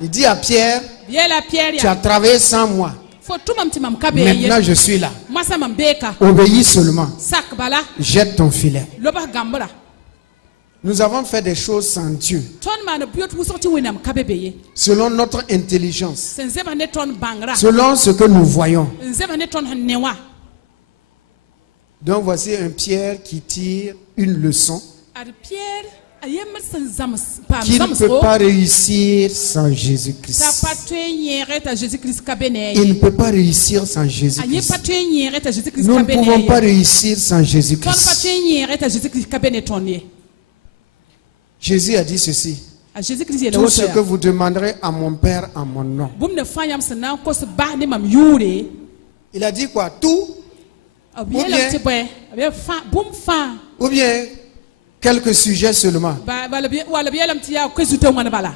il dit à Pierre, tu as travaillé sans moi. Maintenant je suis là. Obéis seulement. Jette ton filet. Nous avons fait des choses sans Dieu, selon notre intelligence, selon ce que nous voyons. Donc voici un Pierre qui tire une leçon qu'il ne peut pas réussir sans Jésus-Christ. Il ne peut pas réussir sans Jésus-Christ. Nous ne pouvons pas réussir sans Jésus-Christ. Jésus a dit ceci: tout ce que vous demanderez à mon Père en mon nom. Il a dit quoi? Tout? Ou bien quelques sujets seulement?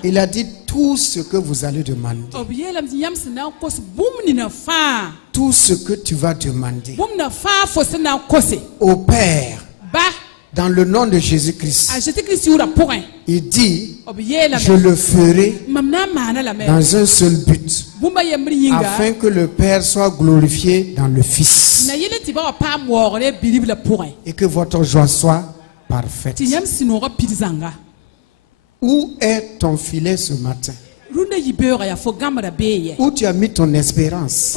Il a dit tout ce que vous allez demander. Tout ce que tu vas demander au Père dans le nom de Jésus-Christ. Il dit: je le ferai dans un seul but, afin que le Père soit glorifié dans le Fils et que votre joie soit parfaite. Où est ton filet ce matin? Où tu as mis ton espérance?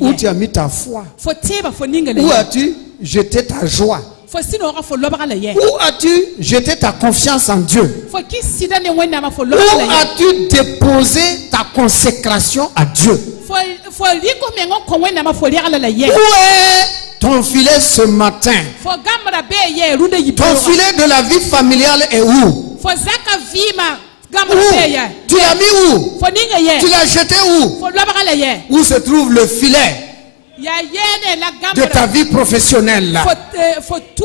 Où tu as mis ta foi? Où as-tu jeté ta joie? Où as-tu jeté ta confiance en Dieu? Où as-tu déposé ta consécration à Dieu? Où est ton filet ce matin? Ton filet de la vie familiale est où? Tu l'as mis où? Tu l'as jeté où? Où se trouve le filet de ta vie professionnelle?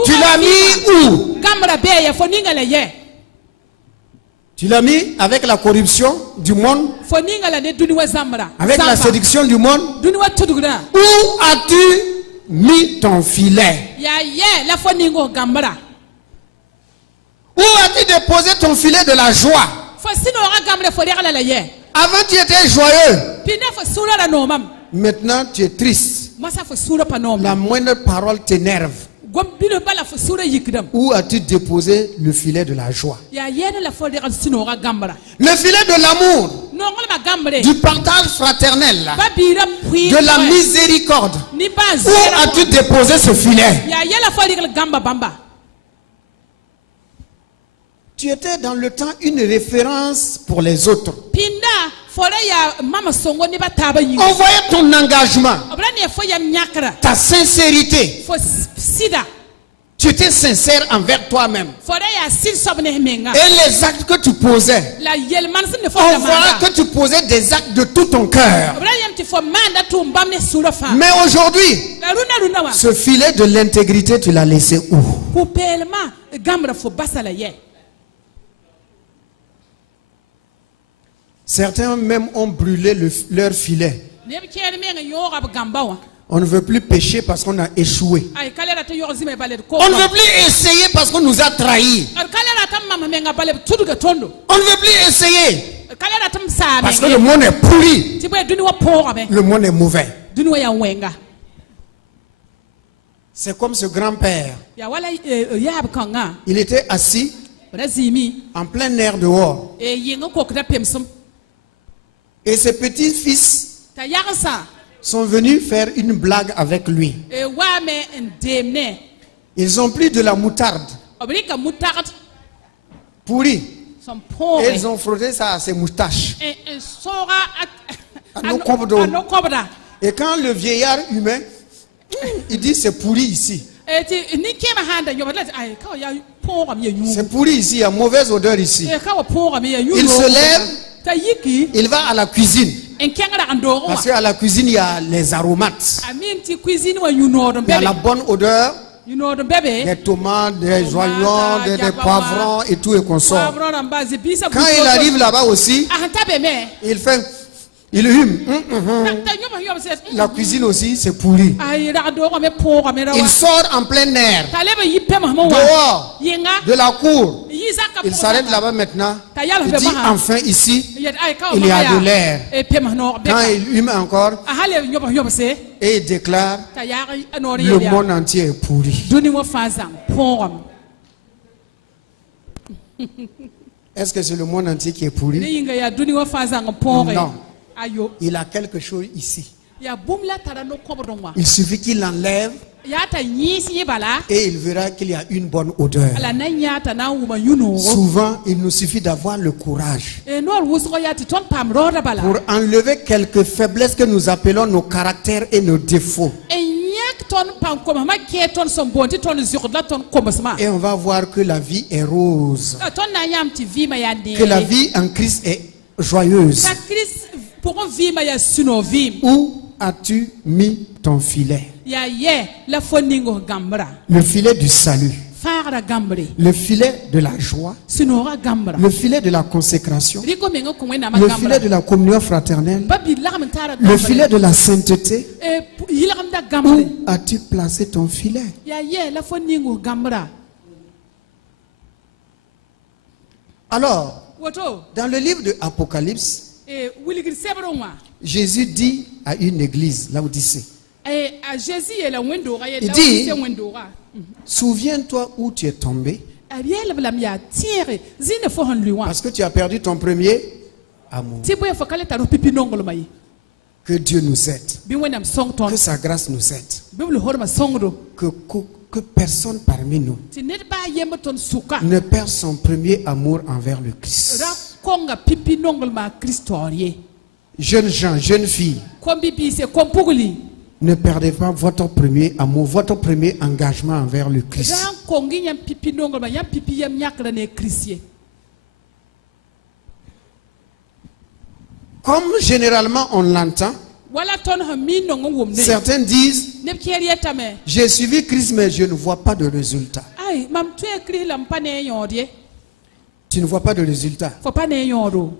Tu l'as mis où? Tu l'as mis avec la corruption du monde, avec la séduction du monde. Où as-tu mis ton filet? Où as-tu déposé ton filet de la joie? Avant tu étais joyeux, maintenant tu es triste. La moindre parole t'énerve. Où as-tu déposé le filet de la joie? Le filet de l'amour, du partage fraternel, de la miséricorde. Où as-tu déposé ce filet? Tu étais dans le temps une référence pour les autres. On voyait ton engagement, ta sincérité. Tu étais sincère envers toi-même. Et les actes que tu posais, on voit que tu posais des actes de tout ton cœur. Mais aujourd'hui, ce filet de l'intégrité, tu l'as laissé où? Certains même ont brûlé leur filet. On ne veut plus pécher parce qu'on a échoué. On ne veut plus essayer parce qu'on nous a trahis. On ne veut plus essayer parce que le monde est pourri. Le monde est mauvais. C'est comme ce grand-père. Il était assis en plein air dehors. Et ses petits-fils sont venus faire une blague avec lui. Ils ont pris de la moutarde pourrie. Et ils ont frotté ça à ses moustaches. Et quand le vieillard humain, il dit c'est pourri ici. C'est pourri ici, il y a mauvaise odeur ici. Il se lève, il va à la cuisine. Parce qu'à la cuisine, il y a les aromates. Il y a la bonne odeur. Des tomates, des oignons, des poivrons et tout et consort. Quand il arrive là-bas aussi, il fait... Il hume. La cuisine aussi, c'est pourri. Il sort en plein air, dehors, de la cour. Il s'arrête là-bas maintenant. Il dit enfin ici, il y a de l'air. Quand il hume encore, et il déclare, le monde entier est pourri. Est-ce que c'est le monde entier qui est pourri? Non. Il a quelque chose ici. Il suffit qu'il enlève et il verra qu'il y a une bonne odeur. Souvent, il nous suffit d'avoir le courage pour enlever quelques faiblesses que nous appelons nos caractères et nos défauts. Et on va voir que la vie est rose, que la vie en Christ est joyeuse. Où as-tu mis ton filet? Le filet du salut, le filet de la joie, le filet de la consécration, le filet de la communion fraternelle, le filet de la sainteté. Où as-tu placé ton filet? Alors, dans le livre de Apocalypse, Jésus dit à une église, Laodicée, il dit, souviens-toi où tu es tombé, parce que tu as perdu ton premier amour. Que Dieu nous aide, que sa grâce nous aide, que personne parmi nous ne perd son premier amour envers le Christ. Jeunes gens, jeunes filles, ne perdez pas votre premier amour, votre premier engagement envers le Christ. Comme généralement on l'entend, certains disent, j'ai suivi Christ mais je ne vois pas de résultat. Tu ne vois pas de résultat.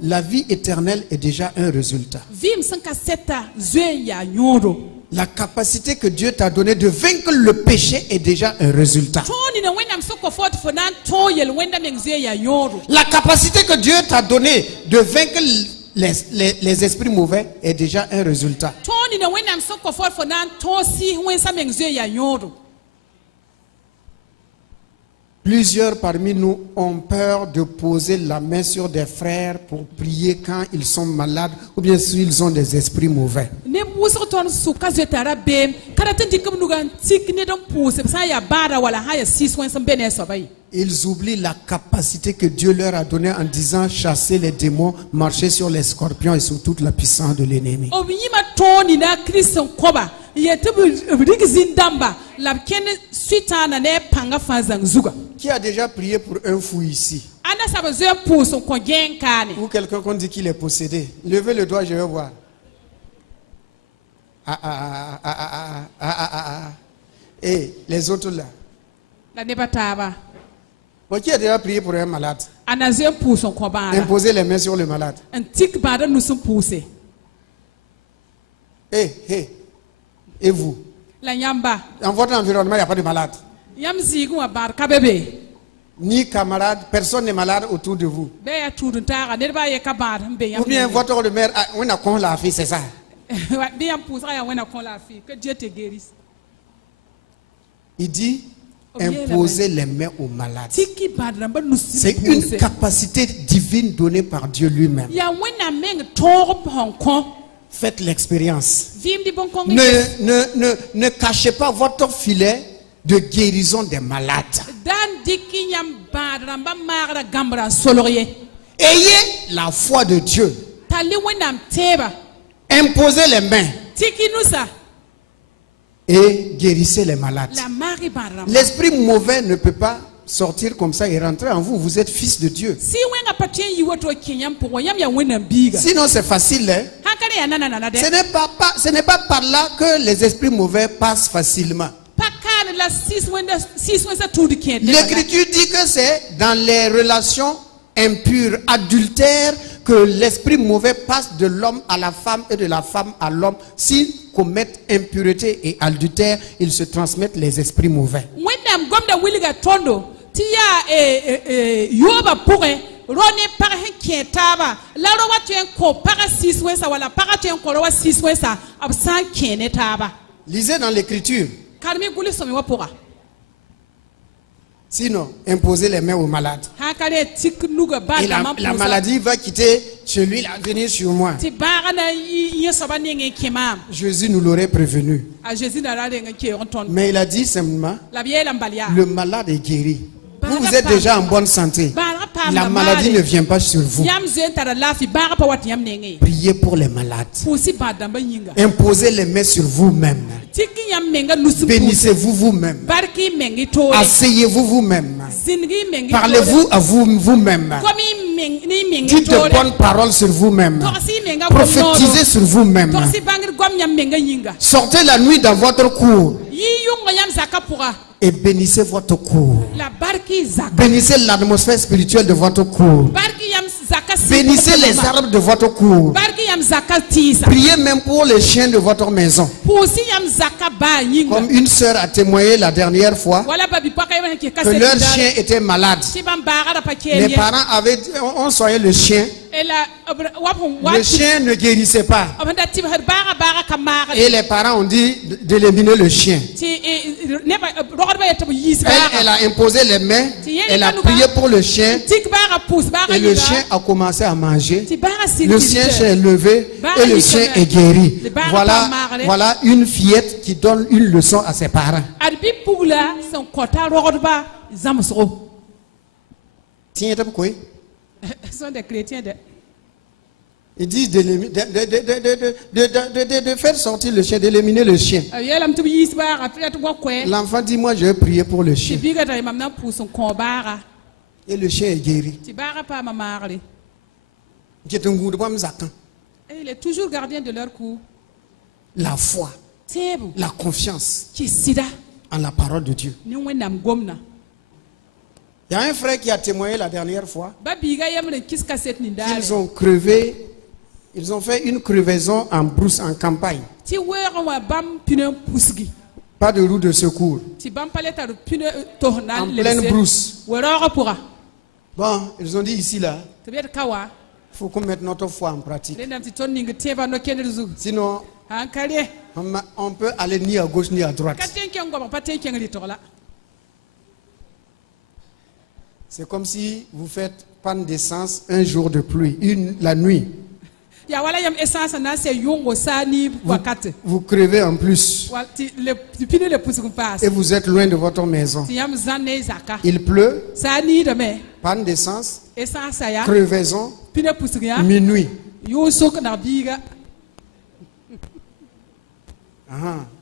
La vie éternelle est déjà un résultat. La capacité que Dieu t'a donnée de vaincre le péché est déjà un résultat. La capacité que Dieu t'a donnée de vaincre les esprits mauvais est déjà un résultat. Plusieurs parmi nous ont peur de poser la main sur des frères pour prier quand ils sont malades ou bien s'ils ont des esprits mauvais. Ils oublient la capacité que Dieu leur a donnée en disant chasser les démons, marcher sur les scorpions et sur toute la puissance de l'ennemi. Qui a déjà prié pour un fou ici? Ou quelqu'un qu'on dit qu'il est possédé? Levez le doigt, je vais voir. Et les autres là? Qui a déjà prié pour un malade? Imposer les mains sur le malade. Et vous? Dans votre environnement, il n'y a pas de malade. Ni camarade, personne n'est malade autour de vous. Ou bien votre mère, on a con la fille, c'est ça. Que Dieu te guérisse. Il dit imposer les mains aux malades. C'est une capacité divine donnée par Dieu lui-même. Faites l'expérience. Ne cachez pas votre filet de guérison des malades. Ayez la foi de Dieu. Imposez les mains et guérissez les malades. L'esprit mauvais ne peut pas sortir comme ça et rentrer en vous. Vous êtes fils de Dieu. Sinon c'est facile, hein? Ce n'est pas par là que les esprits mauvais passent facilement. L'Écriture dit que c'est dans les relations impures, adultères, que l'esprit mauvais passe de l'homme à la femme et de la femme à l'homme. S'ils commettent impureté et adultère, ils se transmettent les esprits mauvais. Lisez dans l'Écriture. Sinon, imposer les mains aux malades. Et la maladie va quitter celui-là, venir sur moi. Jésus nous l'aurait prévenu. Mais il a dit simplement, le malade est guéri. Vous êtes déjà en bonne santé. La maladie ne vient pas sur vous. Priez pour les malades. Imposez les mains sur vous-même. Bénissez-vous vous-même. Asseyez-vous vous-même. Parlez-vous à vous-même. Dites de bonnes paroles sur vous-même. Prophétisez sur vous-même. Sortez la nuit dans votre cour et bénissez votre cour. Bénissez l'atmosphère spirituelle de votre cour. Bénissez les arbres de votre cour. Priez même pour les chiens de votre maison. Comme une sœur a témoigné la dernière fois que leur chien était malade. Les parents ont soigné le chien. Le chien ne guérissait pas. Et les parents ont dit d'éliminer le chien. Elle a imposé les mains. Elle a prié pour le chien. Et le chien a commencé à manger. Le chien s'est levé et le chien est guéri. Voilà une fillette qui donne une leçon à ses parents. Sont des chrétiens. Ils disent de faire sortir le chien, d'éliminer le chien. L'enfant dit, moi je vais prier pour le chien. Et le chien est guéri. Il est toujours gardien de leur cour. La foi, la confiance en la parole de Dieu. Il y a un frère qui a témoigné la dernière fois. Ils ont crevé, ils ont fait une crevaison en brousse, en campagne. Pas de roue de secours. En pleine brousse. Bon, ils ont dit ici là, il faut qu'on mette notre foi en pratique. Sinon, on peut aller ni à gauche ni à droite. C'est comme si vous faites panne d'essence un jour de pluie, la nuit. Vous crevez en plus. Et vous êtes loin de votre maison. Il pleut. Panne d'essence. Crevaison. Minuit.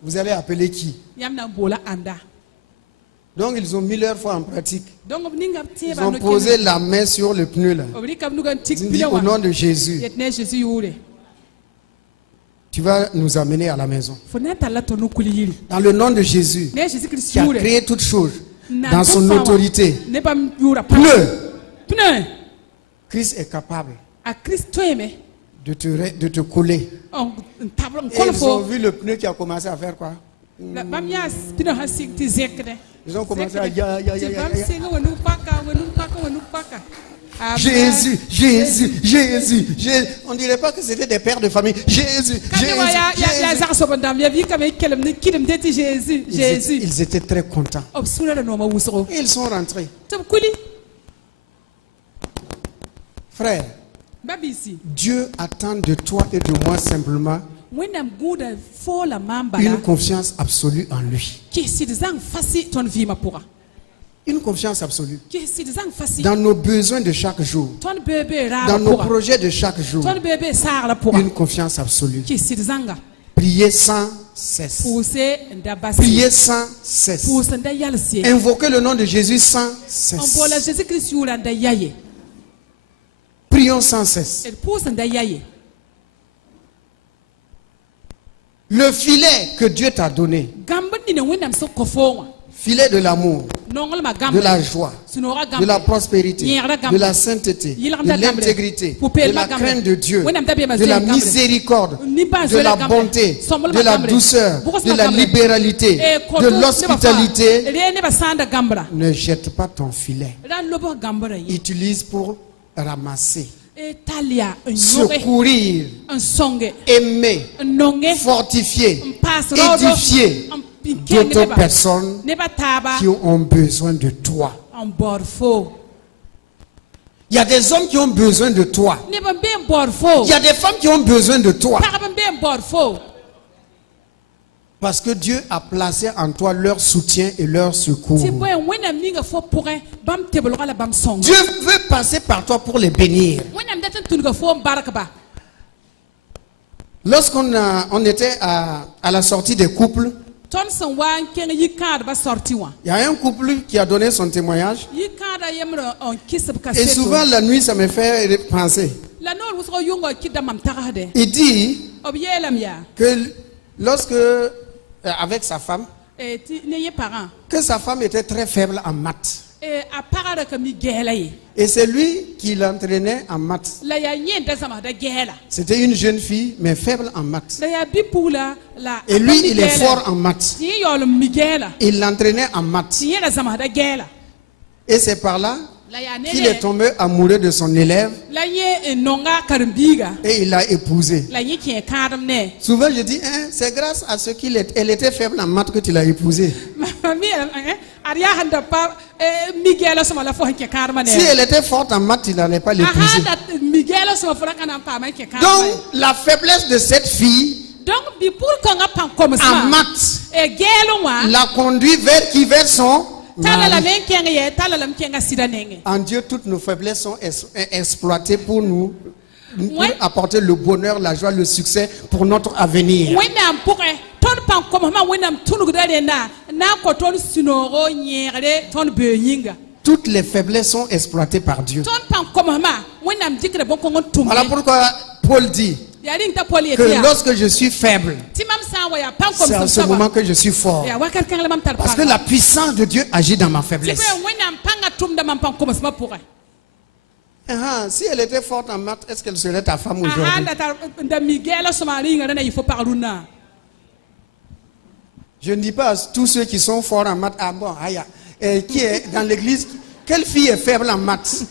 Vous allez appeler qui? Donc ils ont mis leur foi en pratique. Ils ont posé la main sur le pneu là. Ils ont dit au nom de Jésus, tu vas nous amener à la maison. Dans le nom de Jésus, qui a créé toutes choses, dans son autorité, pneu. Christ est capable de te coller. Et ils ont vu le pneu qui a commencé à faire quoi? Ils ont commencé à Jésus, Jésus, Jésus, Jésus. On ne dirait pas que c'était des pères de famille. Jésus, Jésus. Ils étaient très contents. Et ils sont rentrés. Frère, Dieu attend de toi et de moi simplement une confiance absolue en lui. Une confiance absolue. Dans nos besoins de chaque jour. Dans nos projets de chaque jour. Une confiance absolue. Priez sans cesse. Priez sans cesse. Invoquez le nom de Jésus sans cesse. Prions sans cesse. Le filet que Dieu t'a donné, filet de l'amour, de la joie, de la prospérité, de la sainteté, de l'intégrité, de la crainte de Dieu, de la miséricorde, de la bonté, de la douceur, de la libéralité, de l'hospitalité, ne jette pas ton filet. Utilise pour ramasser, secourir, aimer, fortifier, édifier, d'autres personnes qui ont besoin de toi. Il y a des hommes qui ont besoin de toi. Il y a des femmes qui ont besoin de toi. Parce que Dieu a placé en toi leur soutien et leur secours. Dieu veut passer par toi pour les bénir. Lorsqu'on était à la sortie des couples, il y a un couple qui a donné son témoignage. Et souvent la nuit, ça me fait penser. Il dit que lorsque, avec sa femme, que sa femme était très faible en maths. Et c'est lui qui l'entraînait en maths. C'était une jeune fille, mais faible en maths. Et lui, il est fort en maths. Il l'entraînait en maths. Et c'est par là qu'il est tombé amoureux de son élève. Et il l'a épousé. Souvent je dis, hein, c'est grâce à ce qu'elle était faible en maths que tu l'as épousée. Si elle était forte en maths, il n'allait pas l'épouser. Donc la faiblesse de cette fille en maths l'a conduit vers son mari. En Dieu, toutes nos faiblesses sont exploitées pour nous, pour apporter le bonheur, la joie, le succès pour notre avenir. Toutes les faiblesses sont exploitées par Dieu. Voilà pourquoi Paul dit que lorsque je suis faible, c'est à ce moment que je suis fort. Parce que la puissance de Dieu agit dans ma faiblesse. Si elle était forte en maths, est-ce qu'elle serait ta femme aujourd'hui? Je ne dis pas à tous ceux qui sont forts en maths, ah bon, qui est dans l'église, quelle fille est faible en maths? Ce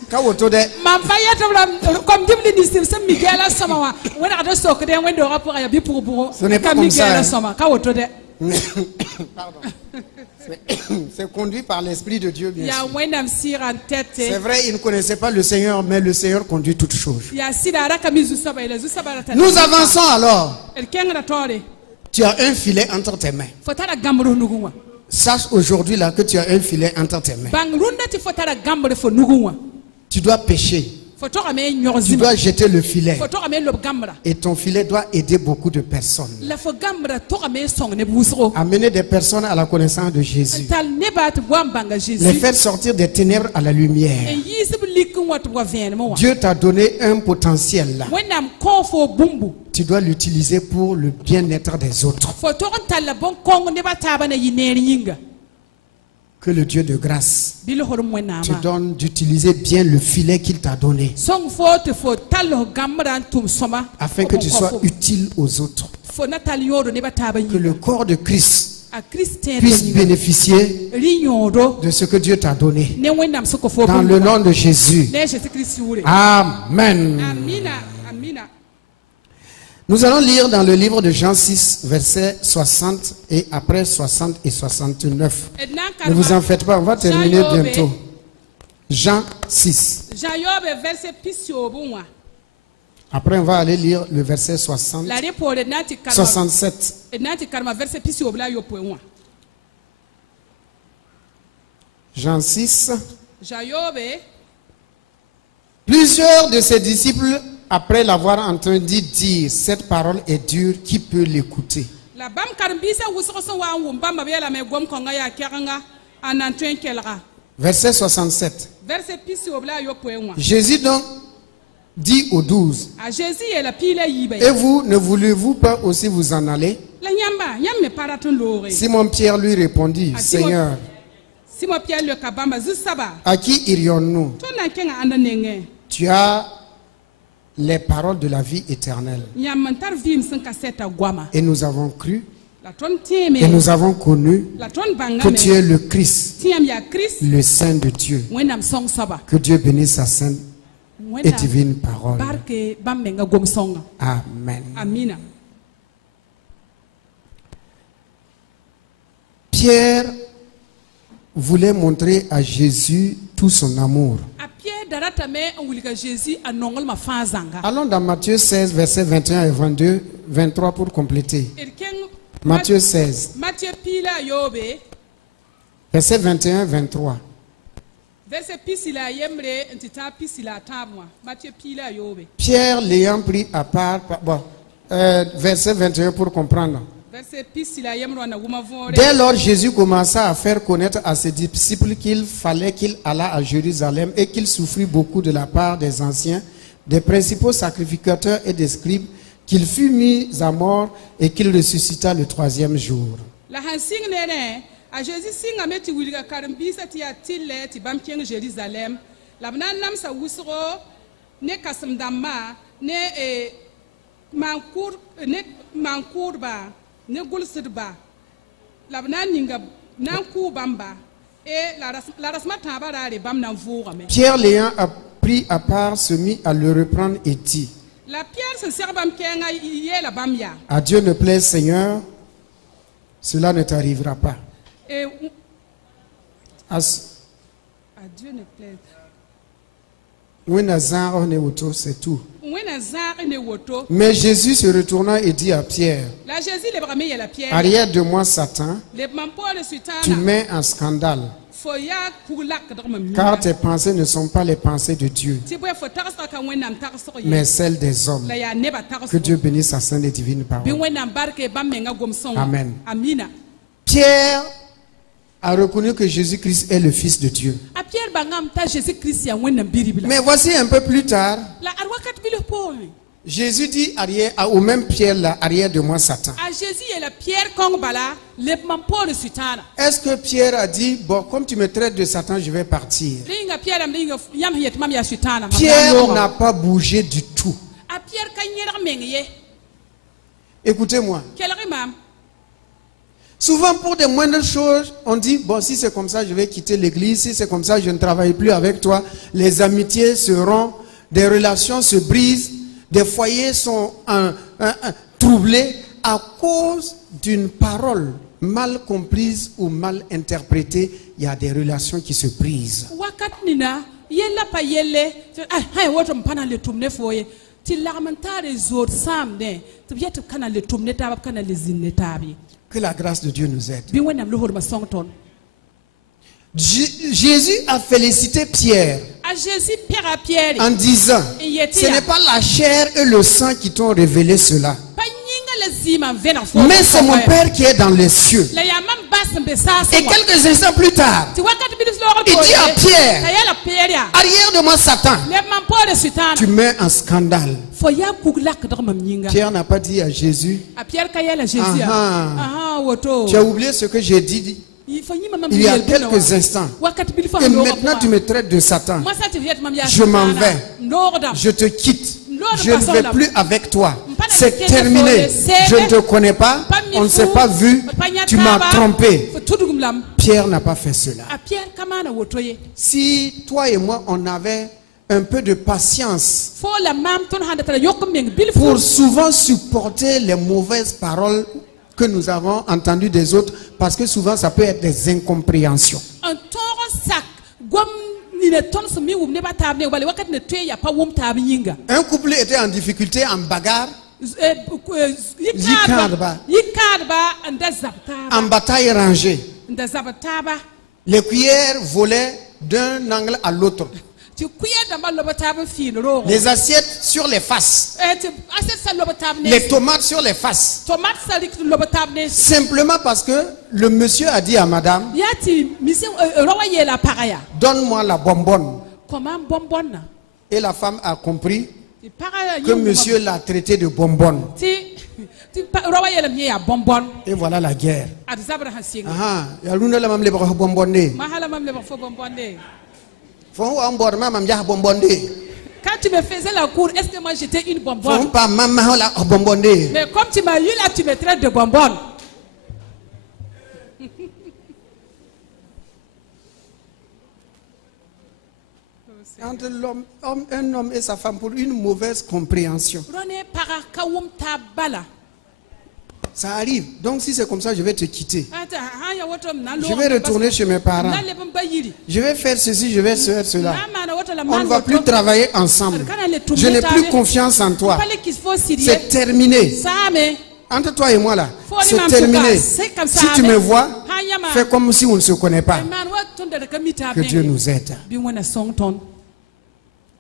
n'est pas comme ça. Pardon. C'est conduit par l'Esprit de Dieu, bien sûr. C'est vrai, il ne connaissait pas le Seigneur, mais le Seigneur conduit toutes choses. Nous avançons alors. Tu as un filet entre tes mains. Sache aujourd'hui là que tu as un filet entre tes mains. Tu dois pêcher. Tu dois jeter le filet. Et ton filet doit aider beaucoup de personnes. Amener des personnes à la connaissance de Jésus. Les faire sortir des ténèbres à la lumière. Dieu t'a donné un potentiel là. Tu dois l'utiliser pour le bien-être des autres. Que le Dieu de grâce te donne d'utiliser bien le filet qu'il t'a donné, afin que tu sois utile aux autres. Que le corps de Christ puisse bénéficier de ce que Dieu t'a donné. Dans le nom de Jésus. Amen. Nous allons lire dans le livre de Jean 6, versets 60 et après 60 et 69. Ne vous en faites pas, on va terminer bientôt. Jean 6. Après, on va aller lire le verset 60, 67. Jean 6. Plusieurs de ses disciples, après l'avoir entendu dire, cette parole est dure, qui peut l'écouter? Verset 67. Jésus donc dit aux 12, et vous, ne voulez-vous pas aussi vous en aller? Simon-Pierre lui répondit, Seigneur, à qui irions-nous? Tu as les paroles de la vie éternelle. Et nous avons cru et nous avons connu que tu es le Christ, le Saint de Dieu. Que Dieu bénisse sa sainte et divine parole. Amen. Pierre voulait montrer à Jésus tout son amour. A Pierre darata me an wulika Jésus a nongol ma fa zanga. Allons dans Matthieu 16, versets 21 et 22, 23 pour compléter. Erken Matthieu 16, Matthieu pila yobe versets 21 et 23. verset pisila yemre ntita pisila tamwa. Matthieu pila yobe. Pierre l'ayant pris à part, bon, verset 21 pour comprendre. Verset pisila yemre na wuma vore. Dès lors, Jésus commença à faire connaître à ses disciples qu'il fallait qu'il allât à Jérusalem et qu'il souffrit beaucoup de la part des anciens, des principaux sacrificateurs et des scribes, qu'il fut mis à mort et qu'il ressuscita le troisième jour. La hansing nene a Jésus singa meti wulika karambisa ti atille ti bamkeng Jérusalem. La nam sa wusro ne kasam damma ne mankur ba ne gulsirba. La ninga nanku bamba et la rasma tabara bam nan vourame. Pierre l'ayant pris à part se mit à le reprendre et dit: La pierre se sert bamkenga yé la bamya. À Dieu ne plaise, Seigneur, cela ne t'arrivera pas. Et à Dieu ne plaise. C'est tout. Mais Jésus se retourna et dit à Pierre: arrière de moi, Satan, tu mets en scandale, car tes pensées ne sont pas les pensées de Dieu, mais celles des hommes. Que Dieu bénisse sa sainte et divine parole. Amen. Pierre a reconnu que Jésus-Christ est le Fils de Dieu. Mais voici un peu plus tard, Jésus dit au même Pierre là, arrière de moi Satan. Est-ce que Pierre a dit, bon, comme tu me traites de Satan, je vais partir? Pierre n'a pas bougé du tout. Écoutez-moi. Souvent, pour des moindres choses, on dit, bon, si c'est comme ça, je vais quitter l'église. Si c'est comme ça, je ne travaille plus avec toi. Les amitiés se rompent, des relations se brisent, des foyers sont troublés à cause d'une parole mal comprise ou mal interprétée. Il y a des relations qui se brisent. Que la grâce de Dieu nous aide. Jésus a félicité Pierre en disant: ce n'est pas la chair et le sang qui t'ont révélé cela, mais c'est mon Père qui est dans les cieux. Et quelques instants plus tard, il dit à Pierre: arrière de moi Satan, tu mets en scandale. Pierre n'a pas dit à Jésus: tu as oublié ce que j'ai dit il y a quelques instants, et maintenant tu me traites de Satan. Je m'en vais, je te quitte, je ne vais plus avec toi, c'est terminé, je ne te connais pas, on ne s'est pas vu, tu m'as trompé. Pierre n'a pas fait cela. Si toi et moi on avait un peu de patience pour souvent supporter les mauvaises paroles que nous avons entendues des autres, parce que souvent ça peut être des incompréhensions. Un couple était en difficulté, en bagarre, en bataille rangée. Les cuillères volaient d'un angle à l'autre. Les assiettes sur les faces. Les tomates sur les faces. Simplement parce que le monsieur a dit à madame: donne-moi la bonbonne. Et la femme a compris que monsieur l'a traité de bonbonne. Et voilà la guerre. Quand tu me faisais la cour, est-ce que moi j'étais une bonbonne? Mais comme tu m'as eu là, tu me traites de bonbonne. Entre un homme et sa femme pour une mauvaise compréhension. Ça arrive. Donc si c'est comme ça, je vais te quitter. ata ha ya woto na Je vais retourner chez mes parents. na le ba yiri Je vais faire ceci, je vais faire cela. na ma na woto la On ne va plus travailler ensemble. Je n'ai plus confiance en toi. C'est terminé. same Entre toi et moi là, c'est terminé. Si tu me vois, fais comme si on ne se connaît pas. man wa tonda da kamita Que Dieu nous aide. bi wona songton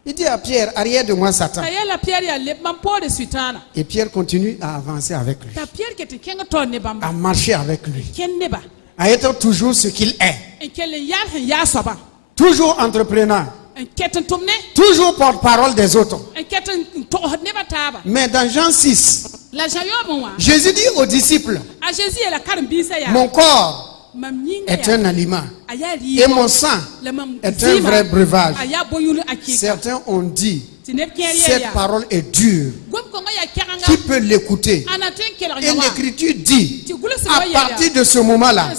Il dit à Pierre, arrière de moi Satan. ayela pierre ya le man po de suitana Et Pierre continue à avancer avec lui, ta pierre ke te kenga ton ne bamba à marcher avec lui, ken ne ba à être toujours ce qu'il est. en kele yar hen ya soba Toujours entrepreneur, en keten tumne toujours porte-parole des autres. en keten to ne ba taba Mais dans Jean 6, la jayo bon wa Jésus dit aux disciples, a jésus la karim bisa ya mon corps mam nyinga est ya un aliment aya et mon sang le mam est un vrai breuvage. aya boyulu akika Certains ont dit, tinep kere cette ya parole est dure. gom ko ya keranga Qui peut l'écouter? ana ten kele Et l'Écriture dit, ti gulu se à boya partir de ce moment-là,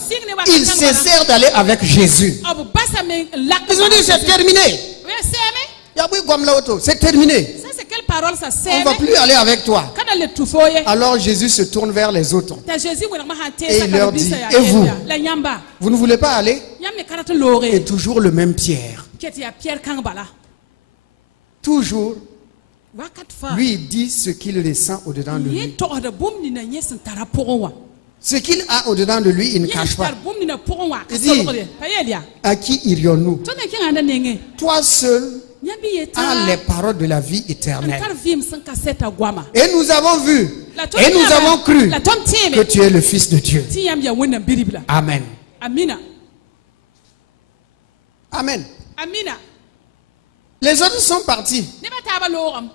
ils cessèrent d'aller avec Jésus. abu basa me lak Ils ont dit, c'est terminé. we seme C'est terminé. ça c'est quelle parole ça On ne va seme plus aller avec toi. kana le tufoye Alors Jésus se tourne vers les autres. ta jésus wona ma hante Et sa il leur karim bisa dit, ya et vous? la nyamba Vous ne voulez pas aller? yamme karata lore Et toujours le même Pierre. keti ya pierre kang bala Toujours, wakat fa lui il dit ce qu'il ressent au-dedans de ye lui. to da bum ni na yesin tara pogon wa Ce qu'il a au-dedans de lui, il ne ye cache pas. tar bum ni na pogon wa ka Il so dit, ko de payelia À qui irions-nous? to na kinga na nenge Toi seul nyambi yeta as les paroles de la vie éternelle. tar vim san ka seta gwama Et nous avons vu, la et nous avons cru la tom que teme tu es le Fils de Dieu. ti yam ya wona biribla Amen. amina Amen. amina Les autres sont partis ne ba ta ba loram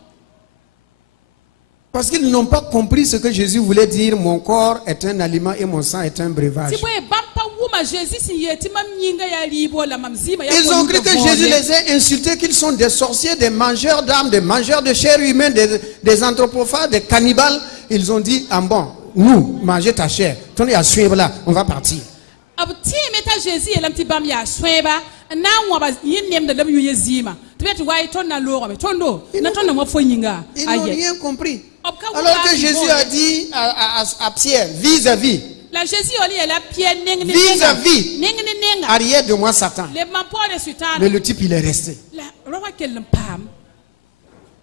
parce qu'ils n'ont pas compris ce que Jésus voulait dire. Mon corps est un aliment et mon sang est un breuvage. ti boy bampa wuma jésus si yeti mam nyinga ya libo la mamzima ya Ils ont cru que Jésus les a insultés, qu'ils sont des sorciers, des mangeurs d'âmes, des mangeurs de chair humaine, des anthropophages, des cannibales. Ils ont dit, ah bon, nous, mangez ta chair. Tenez à suivre là, on va partir. ab ti meta jésus elam ti bam ya sweba na wa ba yinnem da lam yu yezima tibet wai ton na loro me tondo na ton na mo fo nyinga Ils n'ont aye rien compris. Alors que Jésus a dit à Pierre, vis-à-vis, la jésus oli la pierre neng vis-à-vis, neng nenga arrière de moi Satan. le man po de sutan Mais le type, il est resté. la rowa kel pam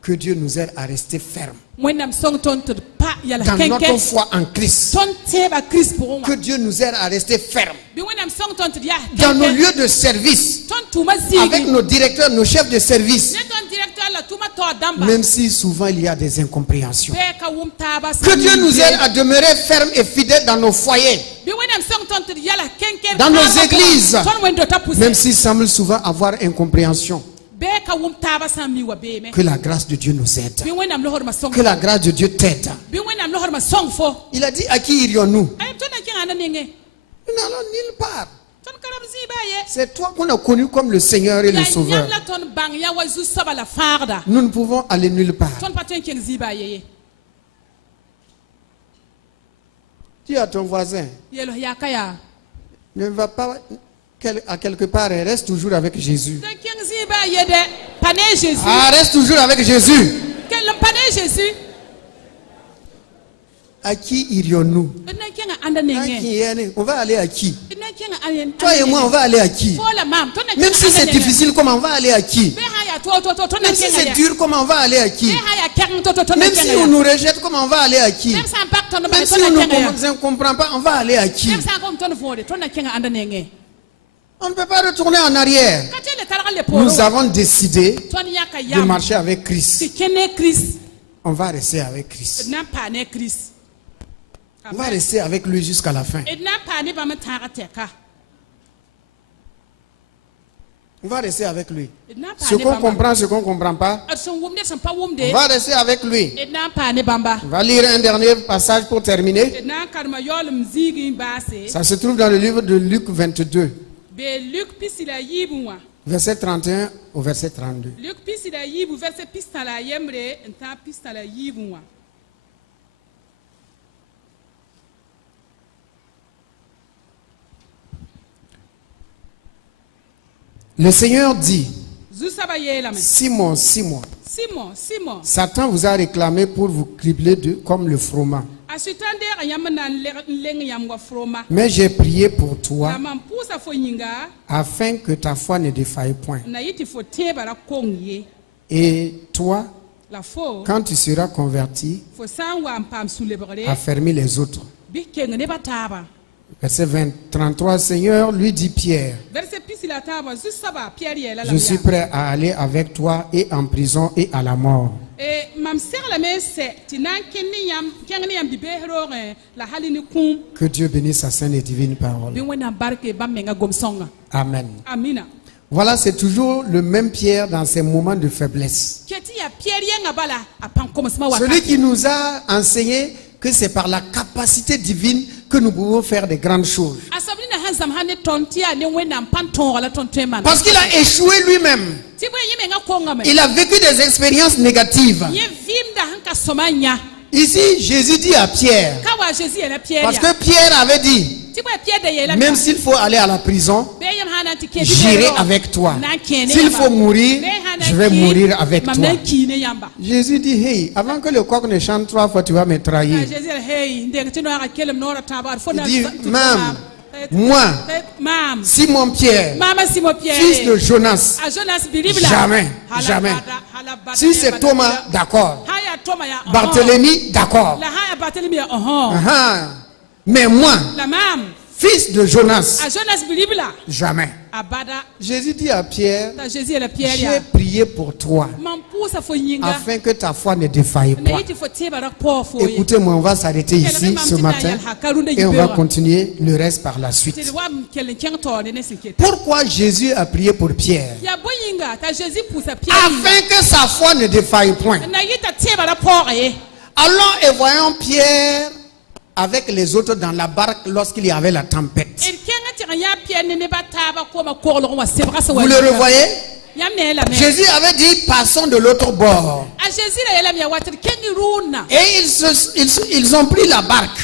Que Dieu nous aide à rester ferme mwenam song ton to pa ya la dans notre kenke foi en Christ. ton teba christ pour moi Que Dieu nous aide à rester ferme bi mwenam song ton to ya dans nos lieux de service, ton tuma zigi avec nos directeurs, nos chefs de service, ne ton directeur la tuma to damba même si souvent il y a des incompréhensions. be ka wum taba Que Dieu nous aide à demeurer ferme et fidèle dans nos foyers, bi mwenam song ton to ya la kenke dans nos églises, ton wendo tapuse même s'il semble souvent avoir incompréhension. Que Que la grâce de Dieu nous aide. Que la grâce de Dieu t'aide. Il a dit, à qui irions-nous? Nous n'allons nulle part. C'est toi qu'on a connu comme le Seigneur et le Sauveur. Nous ne pouvons aller nulle part. Dis à ton voisin, ne va pas à quelque part et reste toujours avec Jésus. Ah, reste toujours avec Jésus. À qui irions-nous? On va aller à qui? Toi et moi, on va aller à qui? Même si c'est difficile, comment on va aller à qui? Même si c'est dur, comment on va aller à qui? Même si on nous rejette, comment on va aller à qui? Même si on ne comprend pas, on va aller à qui? On ne peut pas retourner en arrière. Nous avons décidé de marcher avec Christ. On va rester avec Christ. On va rester avec lui jusqu'à la fin. On va rester avec lui. Ce qu'on comprend, ce qu'on ne comprend pas, on va rester avec lui. On va lire un dernier passage pour terminer. Ça se trouve dans le livre de Luc 22. Verset 31 au verset 32. Le Seigneur dit, Simon, Simon, Satan vous a réclamé pour vous cribler comme le froment. Mais j'ai prié pour toi afin que ta foi ne défaille point. Et toi, quand tu seras converti, affermis les autres. Verset 33, Seigneur, lui dit Pierre, je suis prêt à aller avec toi et en prison et à la mort. Que Dieu bénisse sa sainte et divine parole. Amen. Voilà, c'est toujours le même Pierre dans ses moments de faiblesse. Celui qui nous a enseigné que c'est par la capacité divine que nous pouvons faire de grandes choses. Parce qu'il a échoué lui-même. Il a vécu des expériences négatives. Ici, Jésus dit à Pierre, parce que Pierre avait dit, même s'il faut aller à la prison, j'irai avec toi. S'il faut mourir, je vais mourir avec toi. Jésus dit, hey, avant que le coq ne chante 3 fois, tu vas me trahir. Il dit, même moi, Simon Pierre, fils de Jonas, jamais, jamais. Si c'est Thomas, d'accord. Barthélemy, d'accord. Mais moi, fils de Jonas, jamais. Jésus dit à Pierre, j'ai prié pour toi afin que ta foi ne défaille pas. Écoutez-moi, on va s'arrêter ici ce matin et on va continuer le reste par la suite. Pourquoi Jésus a prié pour Pierre? Afin que sa foi ne défaille point. Allons et voyons Pierre avec les autres dans la barque lorsqu'il y avait la tempête. Vous le revoyez? Jésus avait dit passons de l'autre bord. Et ils ont pris la barque.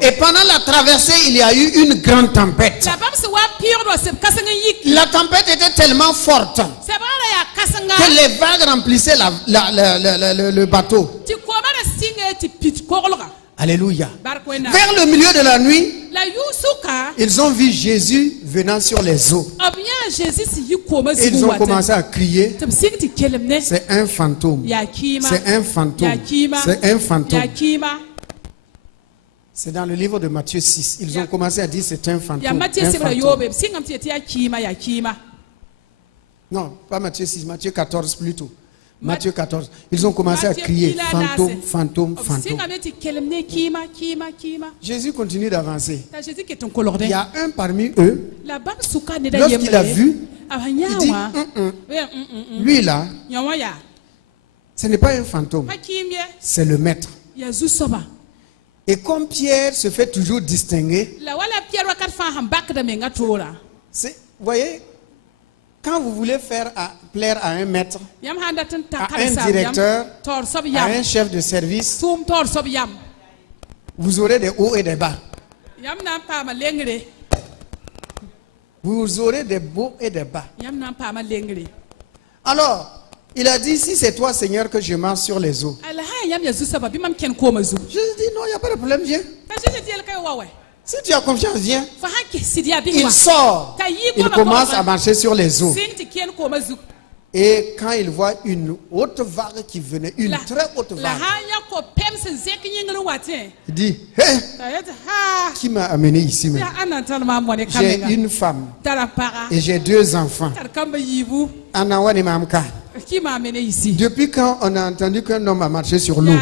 Et pendant la traversée, il y a eu une grande tempête. La tempête était tellement forte que les vagues remplissaient le bateau. Alléluia. Vers le milieu de la nuit, ils ont vu Jésus venant sur les eaux. Et ils ont commencé à crier, c'est un fantôme, c'est un fantôme, c'est un fantôme. C'est dans le livre de Matthieu 6. Ils ont commencé à dire c'est un fantôme. Non, pas Matthieu 6, Matthieu 14 plutôt. Matthieu 14. Ils ont commencé à crier fantôme, fantôme, fantôme. Jésus continue d'avancer. Il y a un parmi eux, lorsqu'il a vu, il dit lui là, ce n'est pas un fantôme, c'est le maître. Et comme Pierre se fait toujours distinguer, vous voyez, quand vous voulez plaire à un maître, à un directeur, à un chef de service, vous aurez des hauts et des bas. Vous aurez des hauts et des bas. Alors, il a dit, si c'est toi, Seigneur, que je marche sur les eaux. Jésus dit, non, il n'y a pas de problème, viens. Si tu as confiance, viens. Il sort. Il commence à marcher sur les eaux. Et quand il voit une haute vague qui venait, une très haute vague, il dit, hey, qui m'a amené ici? J'ai une femme et j'ai 2 enfants. Qui m'a amené ici? Depuis quand on a entendu qu'un homme a marché sur l'eau?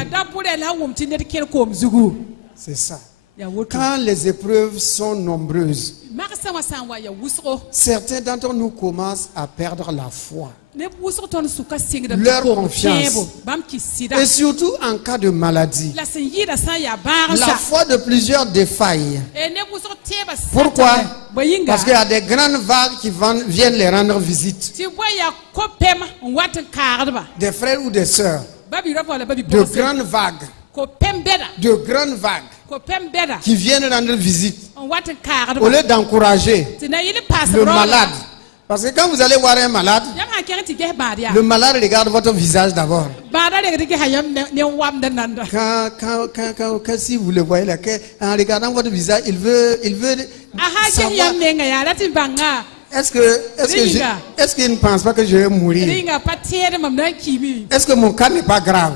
C'est ça. Quand les épreuves sont nombreuses, certains d'entre nous commencent à perdre la foi, leur confiance, et surtout en cas de maladie. La foi de plusieurs défaille. Pourquoi? Parce qu'il y a des grandes vagues qui viennent les rendre visite. Des frères ou des sœurs. De grandes vagues. De grandes vagues qui viennent rendre visite au lieu d'encourager le malade. Parce que quand vous allez voir un malade, le malade regarde votre visage d'abord. Quand si vous le voyez là, en regardant votre visage, il veut savoir. Est-ce qu'il ne pense pas que je vais mourir? Est-ce que mon cas n'est pas grave?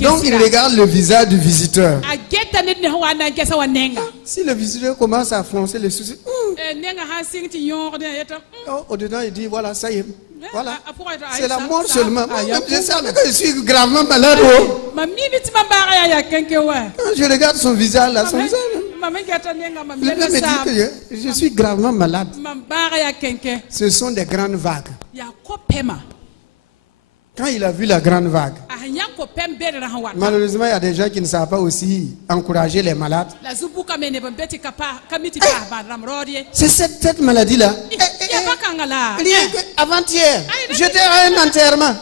Donc il regarde le visage du visiteur. Si le visiteur commence à froncer les sourcils, au-dedans il dit voilà, ça y est. Voilà. C'est la mort seulement. Je savais que je suis gravement malade. Je regarde son visage là, son visage. Il me dit que je suis gravement malade. Ce sont des grandes vagues. Quand il a vu la grande vague, malheureusement, il y a des gens qui ne savent pas aussi encourager les malades. C'est cette maladie-là. Avant-hier, j'étais à un enterrement.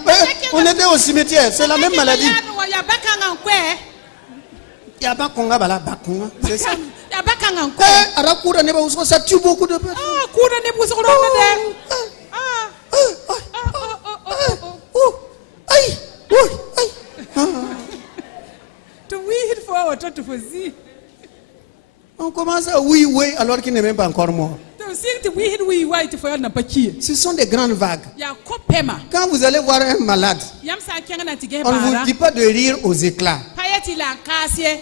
On était au cimetière. C'est la même maladie. C'est ça. Ça tue beaucoup de personnes. On commence à oui alors qu'il n'est même pas encore mort. Ce sont des grandes vagues. Quand vous allez voir un malade, on ne vous dit pas de rire aux éclats.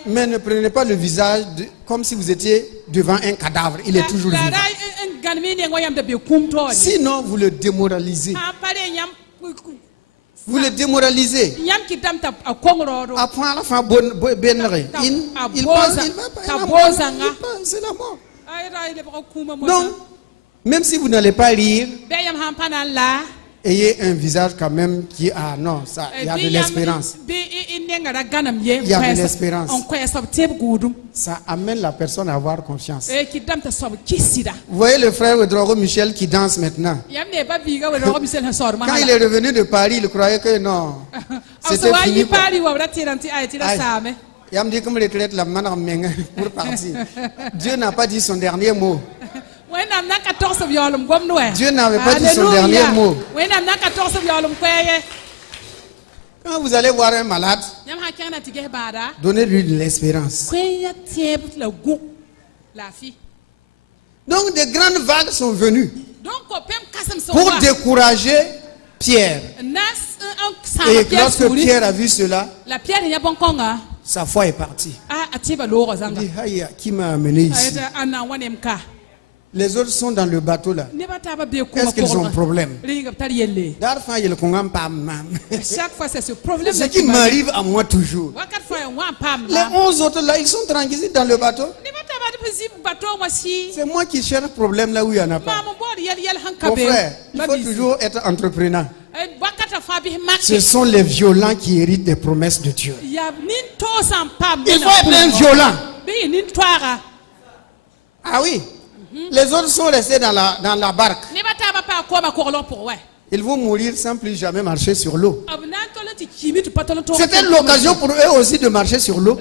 Mais ne prenez pas le visage comme si vous étiez devant un cadavre. Il est toujours vivant. Sinon, vous le démoralisez. Vous le démoralisez. Après, à la fin, il pense, c'est la mort. Donc, même si vous n'allez pas rire, ayez un visage quand même qui a, non, ça, il y a de l'espérance. Il y a de l'espérance. Ça amène la personne à avoir confiance. Vous voyez le frère Ouedraogo Michel qui danse maintenant. Quand il est revenu de Paris, il croyait que non, c'était fini. Il me dit comme retraite la main pour partir. Dieu n'a pas dit son dernier mot. Dieu n'avait pas dit son dernier mot. Quand vous allez voir un malade, donnez-lui de l'espérance. Donc des grandes vagues sont venues pour décourager Pierre. Et lorsque Pierre a vu cela, sa foi est partie. Il dit, aïe, qui m'a amené ici? Les autres sont dans le bateau là. Est-ce qu'ils ont un problème? Chaque fois, c'est ce problème. Ce qui m'arrive à moi toujours. Les 11 autres là, ils sont tranquilles dans le bateau. C'est moi qui cherche problème là où il n'y en a pas. Mon frère, il faut toujours être entrepreneur. Ce sont les violents qui héritent des promesses de Dieu. Il faut être un violent. Ah oui. Les autres sont restés dans la barque. Ils vont mourir sans plus jamais marcher sur l'eau. C'était l'occasion pour eux aussi de marcher sur l'eau.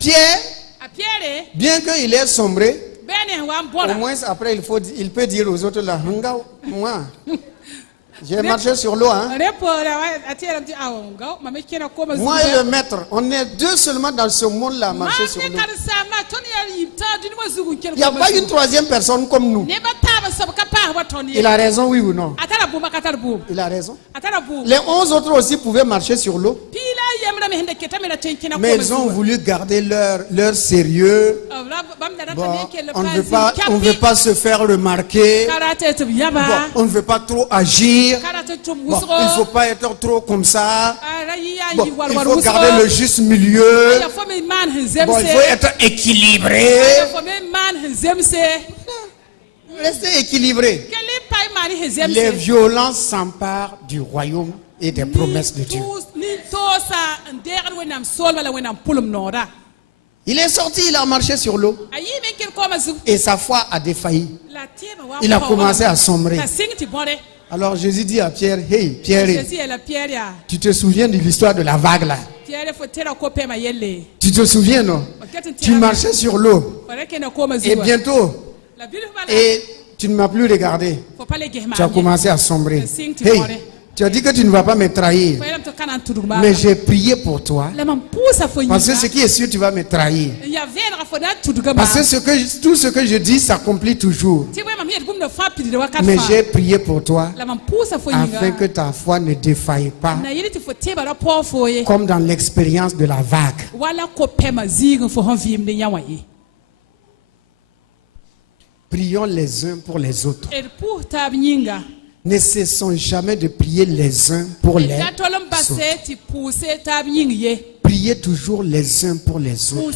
Pierre, bien qu'il ait sombré, au moins après il peut dire aux autres là, moi, j'ai marché sur l'eau. Hein? Moi et le maître, on est deux seulement dans ce monde-là, marcher sur l'eau. Il n'y a pas une troisième personne comme nous. Il a raison, oui ou non? Il a raison. Les 11 autres aussi pouvaient marcher sur l'eau. Mais ils ont voulu garder leur sérieux. Bon, on ne veut pas se faire remarquer. Bon, on ne veut pas trop agir. Bon, il ne faut pas être trop comme ça. Bon, il faut garder le juste milieu. Bon, il faut être équilibré. Restez équilibré. Les violences s'emparent du royaume et des promesses de Dieu. Il est sorti, il a marché sur l'eau. Et sa foi a défailli. Il a commencé à sombrer. Alors Jésus dit à Pierre, hey Pierre, tu te souviens de l'histoire de la vague là? Tu te souviens, non? Tu marchais sur l'eau. Et bientôt, et tu ne m'as plus regardé. Tu as commencé à sombrer. Hey, Tu as dit que tu ne vas pas me trahir. Mais j'ai prié pour toi. Parce que ce qui est sûr, tu vas me trahir. Parce que tout ce que je dis s'accomplit toujours. Mais j'ai prié pour toi afin que ta foi ne défaille pas. Comme dans l'expérience de la vague. Prions les uns pour les autres. Ne cessons jamais de prier les uns pour les autres. Priez toujours les uns pour les autres.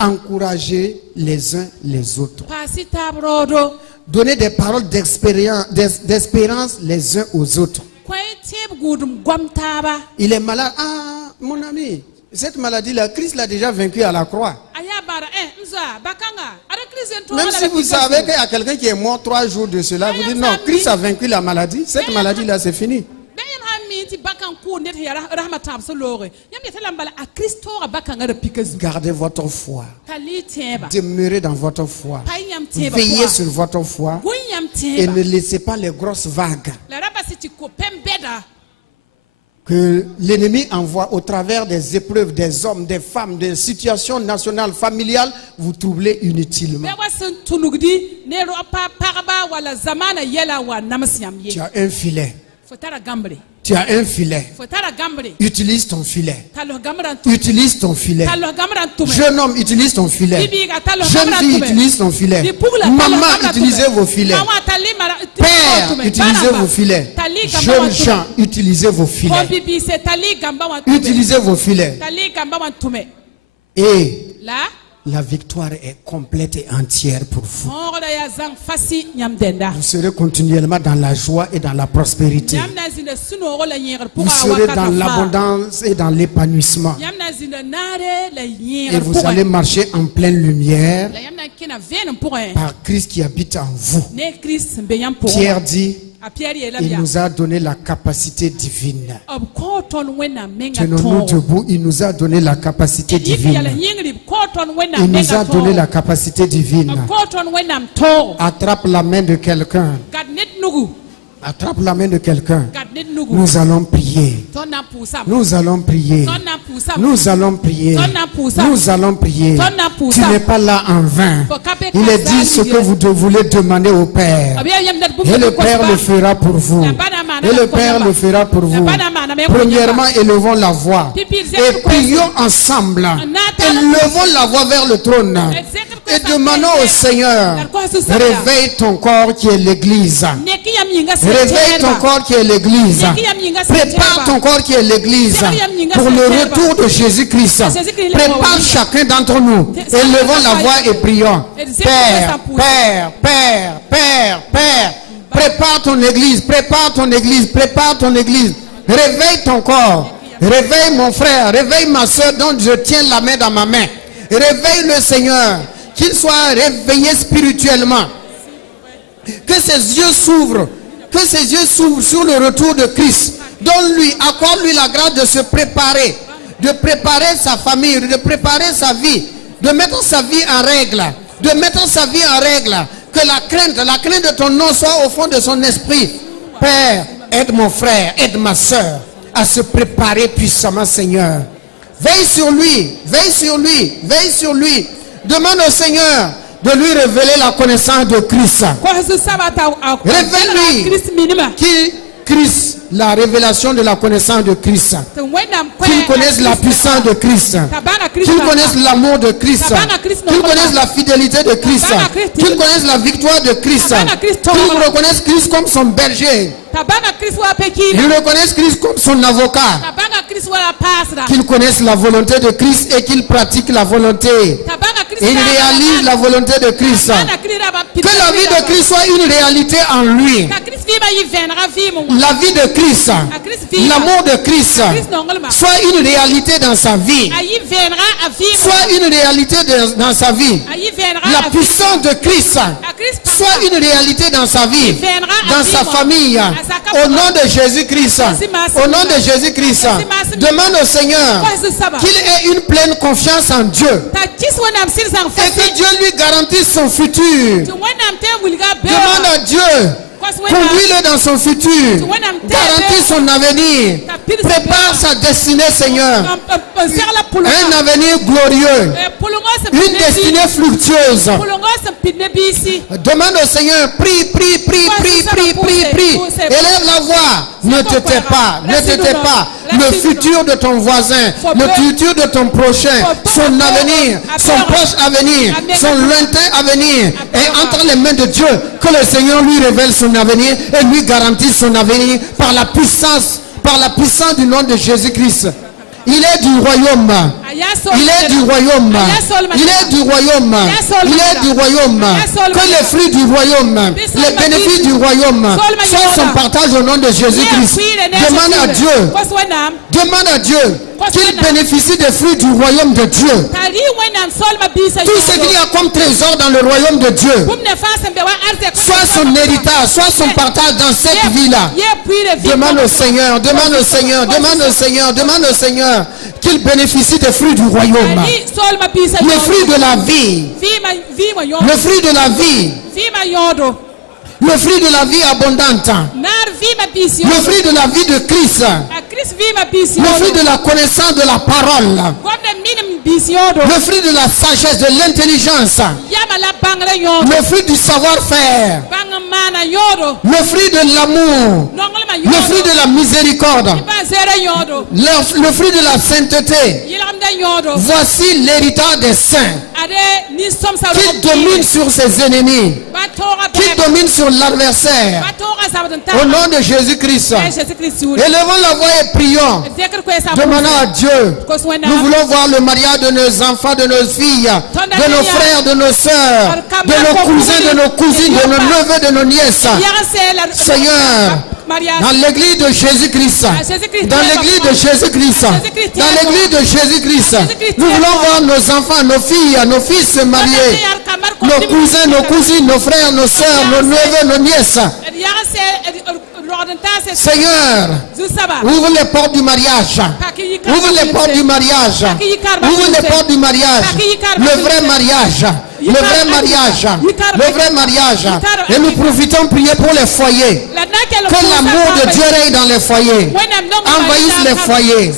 Encouragez les uns les autres. Donnez des paroles d'espérance les uns aux autres. Il est malade. Ah, mon ami, cette maladie-là, Christ l'a déjà vaincu à la croix. Même si vous savez qu'il y a quelqu'un qui est mort 3 jours de cela, vous dites non, Christ a vaincu la maladie. Cette maladie-là, c'est fini. Gardez votre foi. Demeurez dans votre foi. Veillez sur votre foi. Et ne laissez pas les grosses vagues que l'ennemi envoie au travers des épreuves, des hommes, des femmes, des situations nationales, familiales, vous troubler inutilement. Tu as un filet. Tu as un filet. Utilise ton filet. Utilise ton filet. Jeune homme, utilise ton filet. Jeune fille, utilise ton filet. Maman, utilisez vos filets. Père, utilisez vos filets. Jeunes gens, utilisez vos filets. Utilisez vos filets. Et la victoire est complète et entière pour vous. Vous serez continuellement dans la joie et dans la prospérité. Vous serez dans l'abondance et dans l'épanouissement. Et vous allez marcher en pleine lumière par Christ qui habite en vous. Pierre dit, il nous a donné la capacité divine. Tenons-nous debout, il nous a donné la capacité divine. Il nous a donné la capacité divine. Attrape la main de quelqu'un. Attrape la main de quelqu'un. Nous allons prier. Nous allons prier. Nous allons prier. Nous allons prier. Tu n'es pas là en vain. Il est dit ce que vous voulez demander au Père. Et le Père le fera pour vous. Et le Père le fera pour vous. Premièrement, élevons la voix. Et prions ensemble. Élevons la voix vers le trône. Et demandons au Seigneur, réveille ton corps qui est l'église. Réveille ton corps qui est l'église. Prépare ton corps qui est l'église pour le retour de Jésus-Christ. Prépare chacun d'entre nous. Élevons la voix et prions. Père, Père, Père, Père, Père. Prépare ton église, prépare ton église, prépare ton église. Réveille ton corps. Réveille mon frère, réveille ma soeur dont je tiens la main dans ma main. Réveille le Seigneur. Qu'il soit réveillé spirituellement. Que ses yeux s'ouvrent. Que ses yeux s'ouvrent sur le retour de Christ. Donne-lui, accorde-lui la grâce de se préparer. De préparer sa famille, de préparer sa vie. De mettre sa vie en règle. De mettre sa vie en règle. Que la crainte de ton nom soit au fond de son esprit. Père, aide mon frère, aide ma soeur à se préparer puissamment, Seigneur. Veille sur lui, veille sur lui, veille sur lui. Demande au Seigneur de lui révéler la connaissance de Christ. Révèle-lui qui Christ, la révélation de la connaissance de Christ. Qu'il connaisse la puissance de Christ. Qu'il connaisse l'amour de Christ. Qu'il connaisse la fidélité de Christ. Qu'il connaisse la victoire de Christ. Qu'il reconnaisse Christ comme son berger. Qu'il reconnaisse Christ comme son avocat. Qu'il connaisse la volonté de Christ et qu'il pratique la volonté. Et il réalise la volonté de Christ. Que la vie de Christ soit une réalité en lui. La vie de Christ, l'amour de Christ soit une réalité dans sa vie. Soit une réalité dans sa vie. La puissance de Christ soit une réalité dans sa vie, dans sa famille. Au nom de Jésus-Christ. Au nom de Jésus-Christ. Demande au Seigneur qu'il ait une pleine confiance en Dieu. Et que Dieu lui garantisse son futur. Demande à Dieu Conduis-le dans son futur. Garantis son avenir. Prépare sa destinée, Seigneur. Un avenir glorieux. Une destinée fructueuse. Demande au Seigneur, prie. Élève la voix. Ne te tais pas. Le futur de ton voisin, le futur de ton prochain, son avenir, son proche avenir, son lointain avenir est entre les mains de Dieu. Que le Seigneur lui révèle son avenir et lui garantisse son avenir par la puissance du nom de Jésus-Christ. Il est du royaume. Il est du royaume. Il est du royaume. Il est du royaume. Que les fruits du royaume, les bénéfices du royaume soient son partage au nom de Jésus-Christ. Demande à Dieu qu'il bénéficie des fruits du royaume de Dieu. Tout ce qu'il y a comme trésor dans le royaume de Dieu, soit son héritage, soit son partage dans cette vie-là. Demande au Seigneur qu'il bénéficie des fruits du royaume. Le fruit de la vie. Le fruit de la vie. Le fruit de la vie abondante. Le fruit de la vie de Christ. Le fruit de la connaissance de la parole. Le fruit de la sagesse, de l'intelligence. Le fruit du savoir-faire. Le fruit de l'amour. Le fruit de la miséricorde. Le fruit de la sainteté. Voici l'héritage des saints. Qui domine sur ses ennemis. Qui domine sur l'adversaire. Au nom de Jésus-Christ. Élevons la voix et prions. Demandons à Dieu. Nous voulons voir le mariage de nos enfants, de nos filles, de nos frères, de nos sœurs, de nos cousins, de nos cousines, de nos neveux, de nos nièces. Seigneur, dans l'église de Jésus-Christ, dans l'église de Jésus-Christ, dans l'église de Jésus-Christ, nous voulons voir nos enfants, nos filles, nos fils se marier, nos cousins, nos cousines, nos frères, nos sœurs, nos neveux, nos nièces. Seigneur, ouvre les portes du mariage. Ouvre les portes du mariage. Ouvre les portes du mariage. Le vrai mariage. Le vrai mariage. Le vrai mariage. Et nous profitons prier pour les foyers. Que l'amour de Dieu règne dans les foyers. Envahisse les foyers.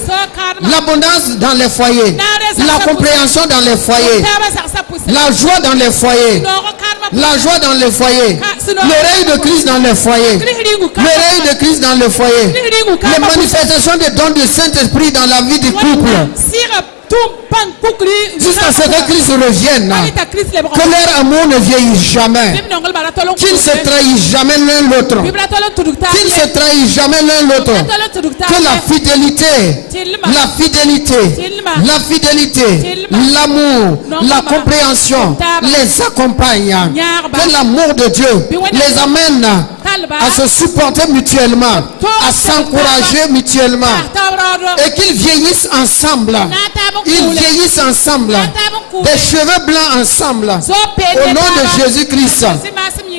L'abondance dans les foyers. La compréhension dans les foyers. La joie dans les foyers. La joie dans les foyers. Le règne de Christ dans les foyers. Le règne de Christ dans le foyer. Les manifestations des dons du Saint-Esprit dans la vie du couple. Jusqu'à ce que Christ revienne. Que leur amour ne vieillisse jamais. Qu'ils ne se trahissent jamais l'un l'autre. Qu'ils ne se trahissent jamais l'un l'autre. Que la fidélité, l'amour, la compréhension les accompagne. Que l'amour de Dieu les amène à se supporter mutuellement, à s'encourager mutuellement, et qu'ils vieillissent ensemble. Ils vieillissent ensemble, des cheveux blancs ensemble. Au nom de Jésus-Christ.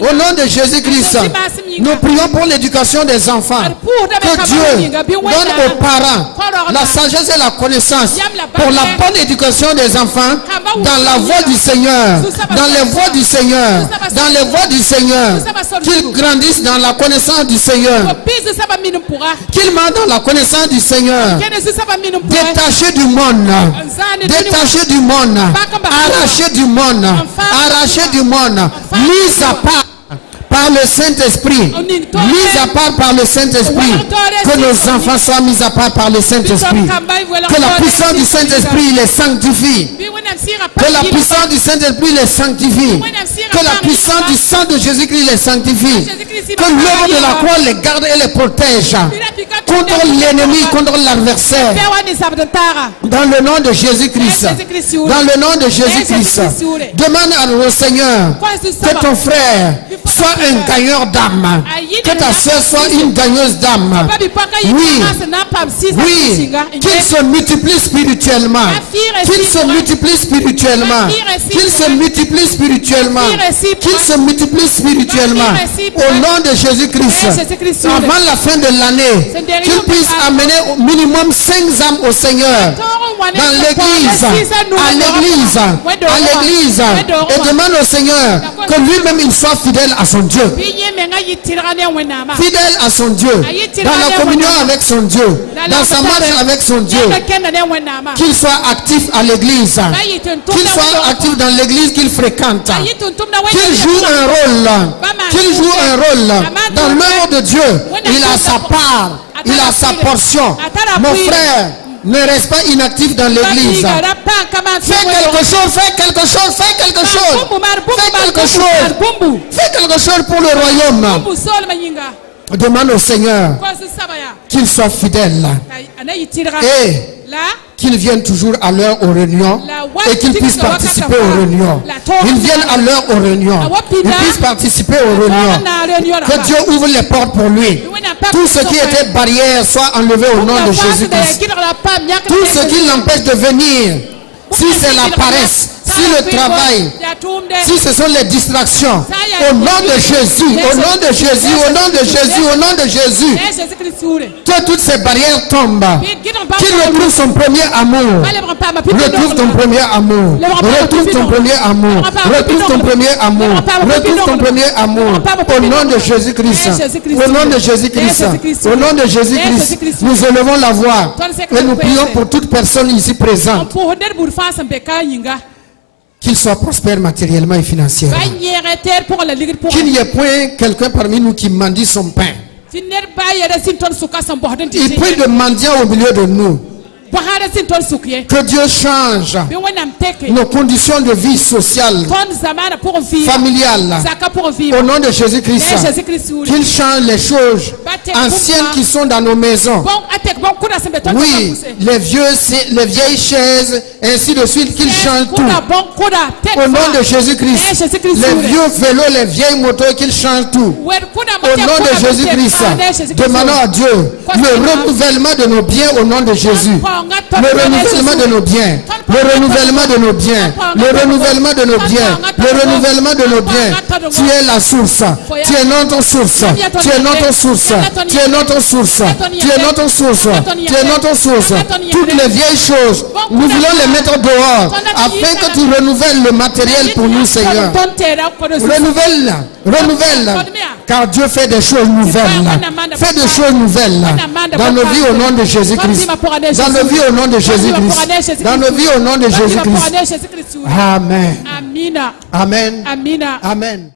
Au nom de Jésus-Christ, nous prions pour l'éducation des enfants. Que Dieu donne aux parents la sagesse et la connaissance pour la bonne éducation des enfants dans la voie du Seigneur, dans les voies du Seigneur, dans les voies du Seigneur. Qu'ils grandissent dans la connaissance du Seigneur. Qu'ils marchent dans la connaissance du Seigneur. Détachés du monde. Détachés du monde. Arrachés du monde. Arrachés du monde. Mis à part par le Saint-Esprit, mis à part par le Saint-Esprit, que nos enfants soient mis à part par le Saint-Esprit, que la puissance du Saint-Esprit les sanctifie, que la puissance du Saint-Esprit les sanctifie, que la puissance du sang de Jésus-Christ les sanctifie, que l'œuvre de la croix les garde et les protège contre l'ennemi, contre l'adversaire, dans le nom de Jésus-Christ, dans le nom de Jésus-Christ. Demande au Seigneur que ton frère soit un gagneur d'âme, que ta soeur soit une gagneuse d'âme. Oui, qu'il se multiplie spirituellement, qu'il se multiplie spirituellement, qu'il se multiplie spirituellement, qu'il se multiplie spirituellement. Au nom de Jésus-Christ, avant la fin de l'année, qu'il puisse amener au minimum 5 âmes au Seigneur dans l'église, à l'église, et demande au Seigneur que lui-même il soit fidèle à son Dieu, fidèle à son Dieu, dans la communion avec son Dieu, dans sa marche avec son Dieu, qu'il soit actif à l'église, qu'il soit actif dans l'église qu'il fréquente, qu'il joue un rôle dans l'œuvre de Dieu. Il a sa part, il a sa portion. Mon frère, ne reste pas inactif dans l'église. Fais quelque chose, fais quelque chose, fais quelque chose. Fais quelque chose. Fais quelque chose pour le royaume. Demande au Seigneur qu'il soit fidèle et qu'il vienne toujours à l'heure aux réunions et qu'il puisse participer aux réunions. Ils viennent à l'heure aux réunions. Ils puissent participer aux réunions. Que Dieu ouvre les portes pour lui. Tout ce qui était barrière soit enlevé au nom de Jésus-Christ. Tout ce qui l'empêche de venir, si c'est la paresse, si le travail, si ce sont les distractions, au nom de Jésus, au nom de Jésus, au nom de Jésus, au nom de Jésus, que toutes ces barrières tombent, qu'il retrouve son premier amour, retrouve ton premier amour, retrouve ton premier amour, retrouve ton premier amour, retrouve ton premier amour, au nom de Jésus-Christ, au nom de Jésus-Christ, au nom de Jésus-Christ, nous élevons la voix et nous prions pour toute personne ici présente. Qu'il soit prospère matériellement et financièrement. Qu'il n'y ait point quelqu'un parmi nous qui mendie son pain. Il n'y ait point de mendiant au milieu de nous. Que Dieu change nos conditions de vie sociale, familiale, au nom de Jésus-Christ. Qu'il change les choses anciennes qui sont dans nos maisons. Oui, les vieilles chaises, ainsi de suite, qu'il change tout. Au nom de Jésus-Christ. Les vieux vélos, les vieilles motos, qu'il change tout. Au nom de Jésus-Christ. Demandons à Dieu le renouvellement de nos biens au nom de Jésus. Le renouvellement de nos biens, le renouvellement de nos biens, le renouvellement de nos biens, le renouvellement de nos biens. Tu es la source, tu es notre source, tu es notre source, tu es notre source, tu es notre source, tu es notre source. Toutes les vieilles choses, nous voulons les mettre dehors afin que tu renouvelles le matériel pour nous, Seigneur. Renouvelle, renouvelle, car Dieu fait des choses nouvelles. Fait des choses nouvelles dans nos vies au nom de Jésus-Christ. Dans nos vies au nom de Jésus-Christ. Dans nos vies au nom de Jésus-Christ. Amen. Amen. Amen. Amen.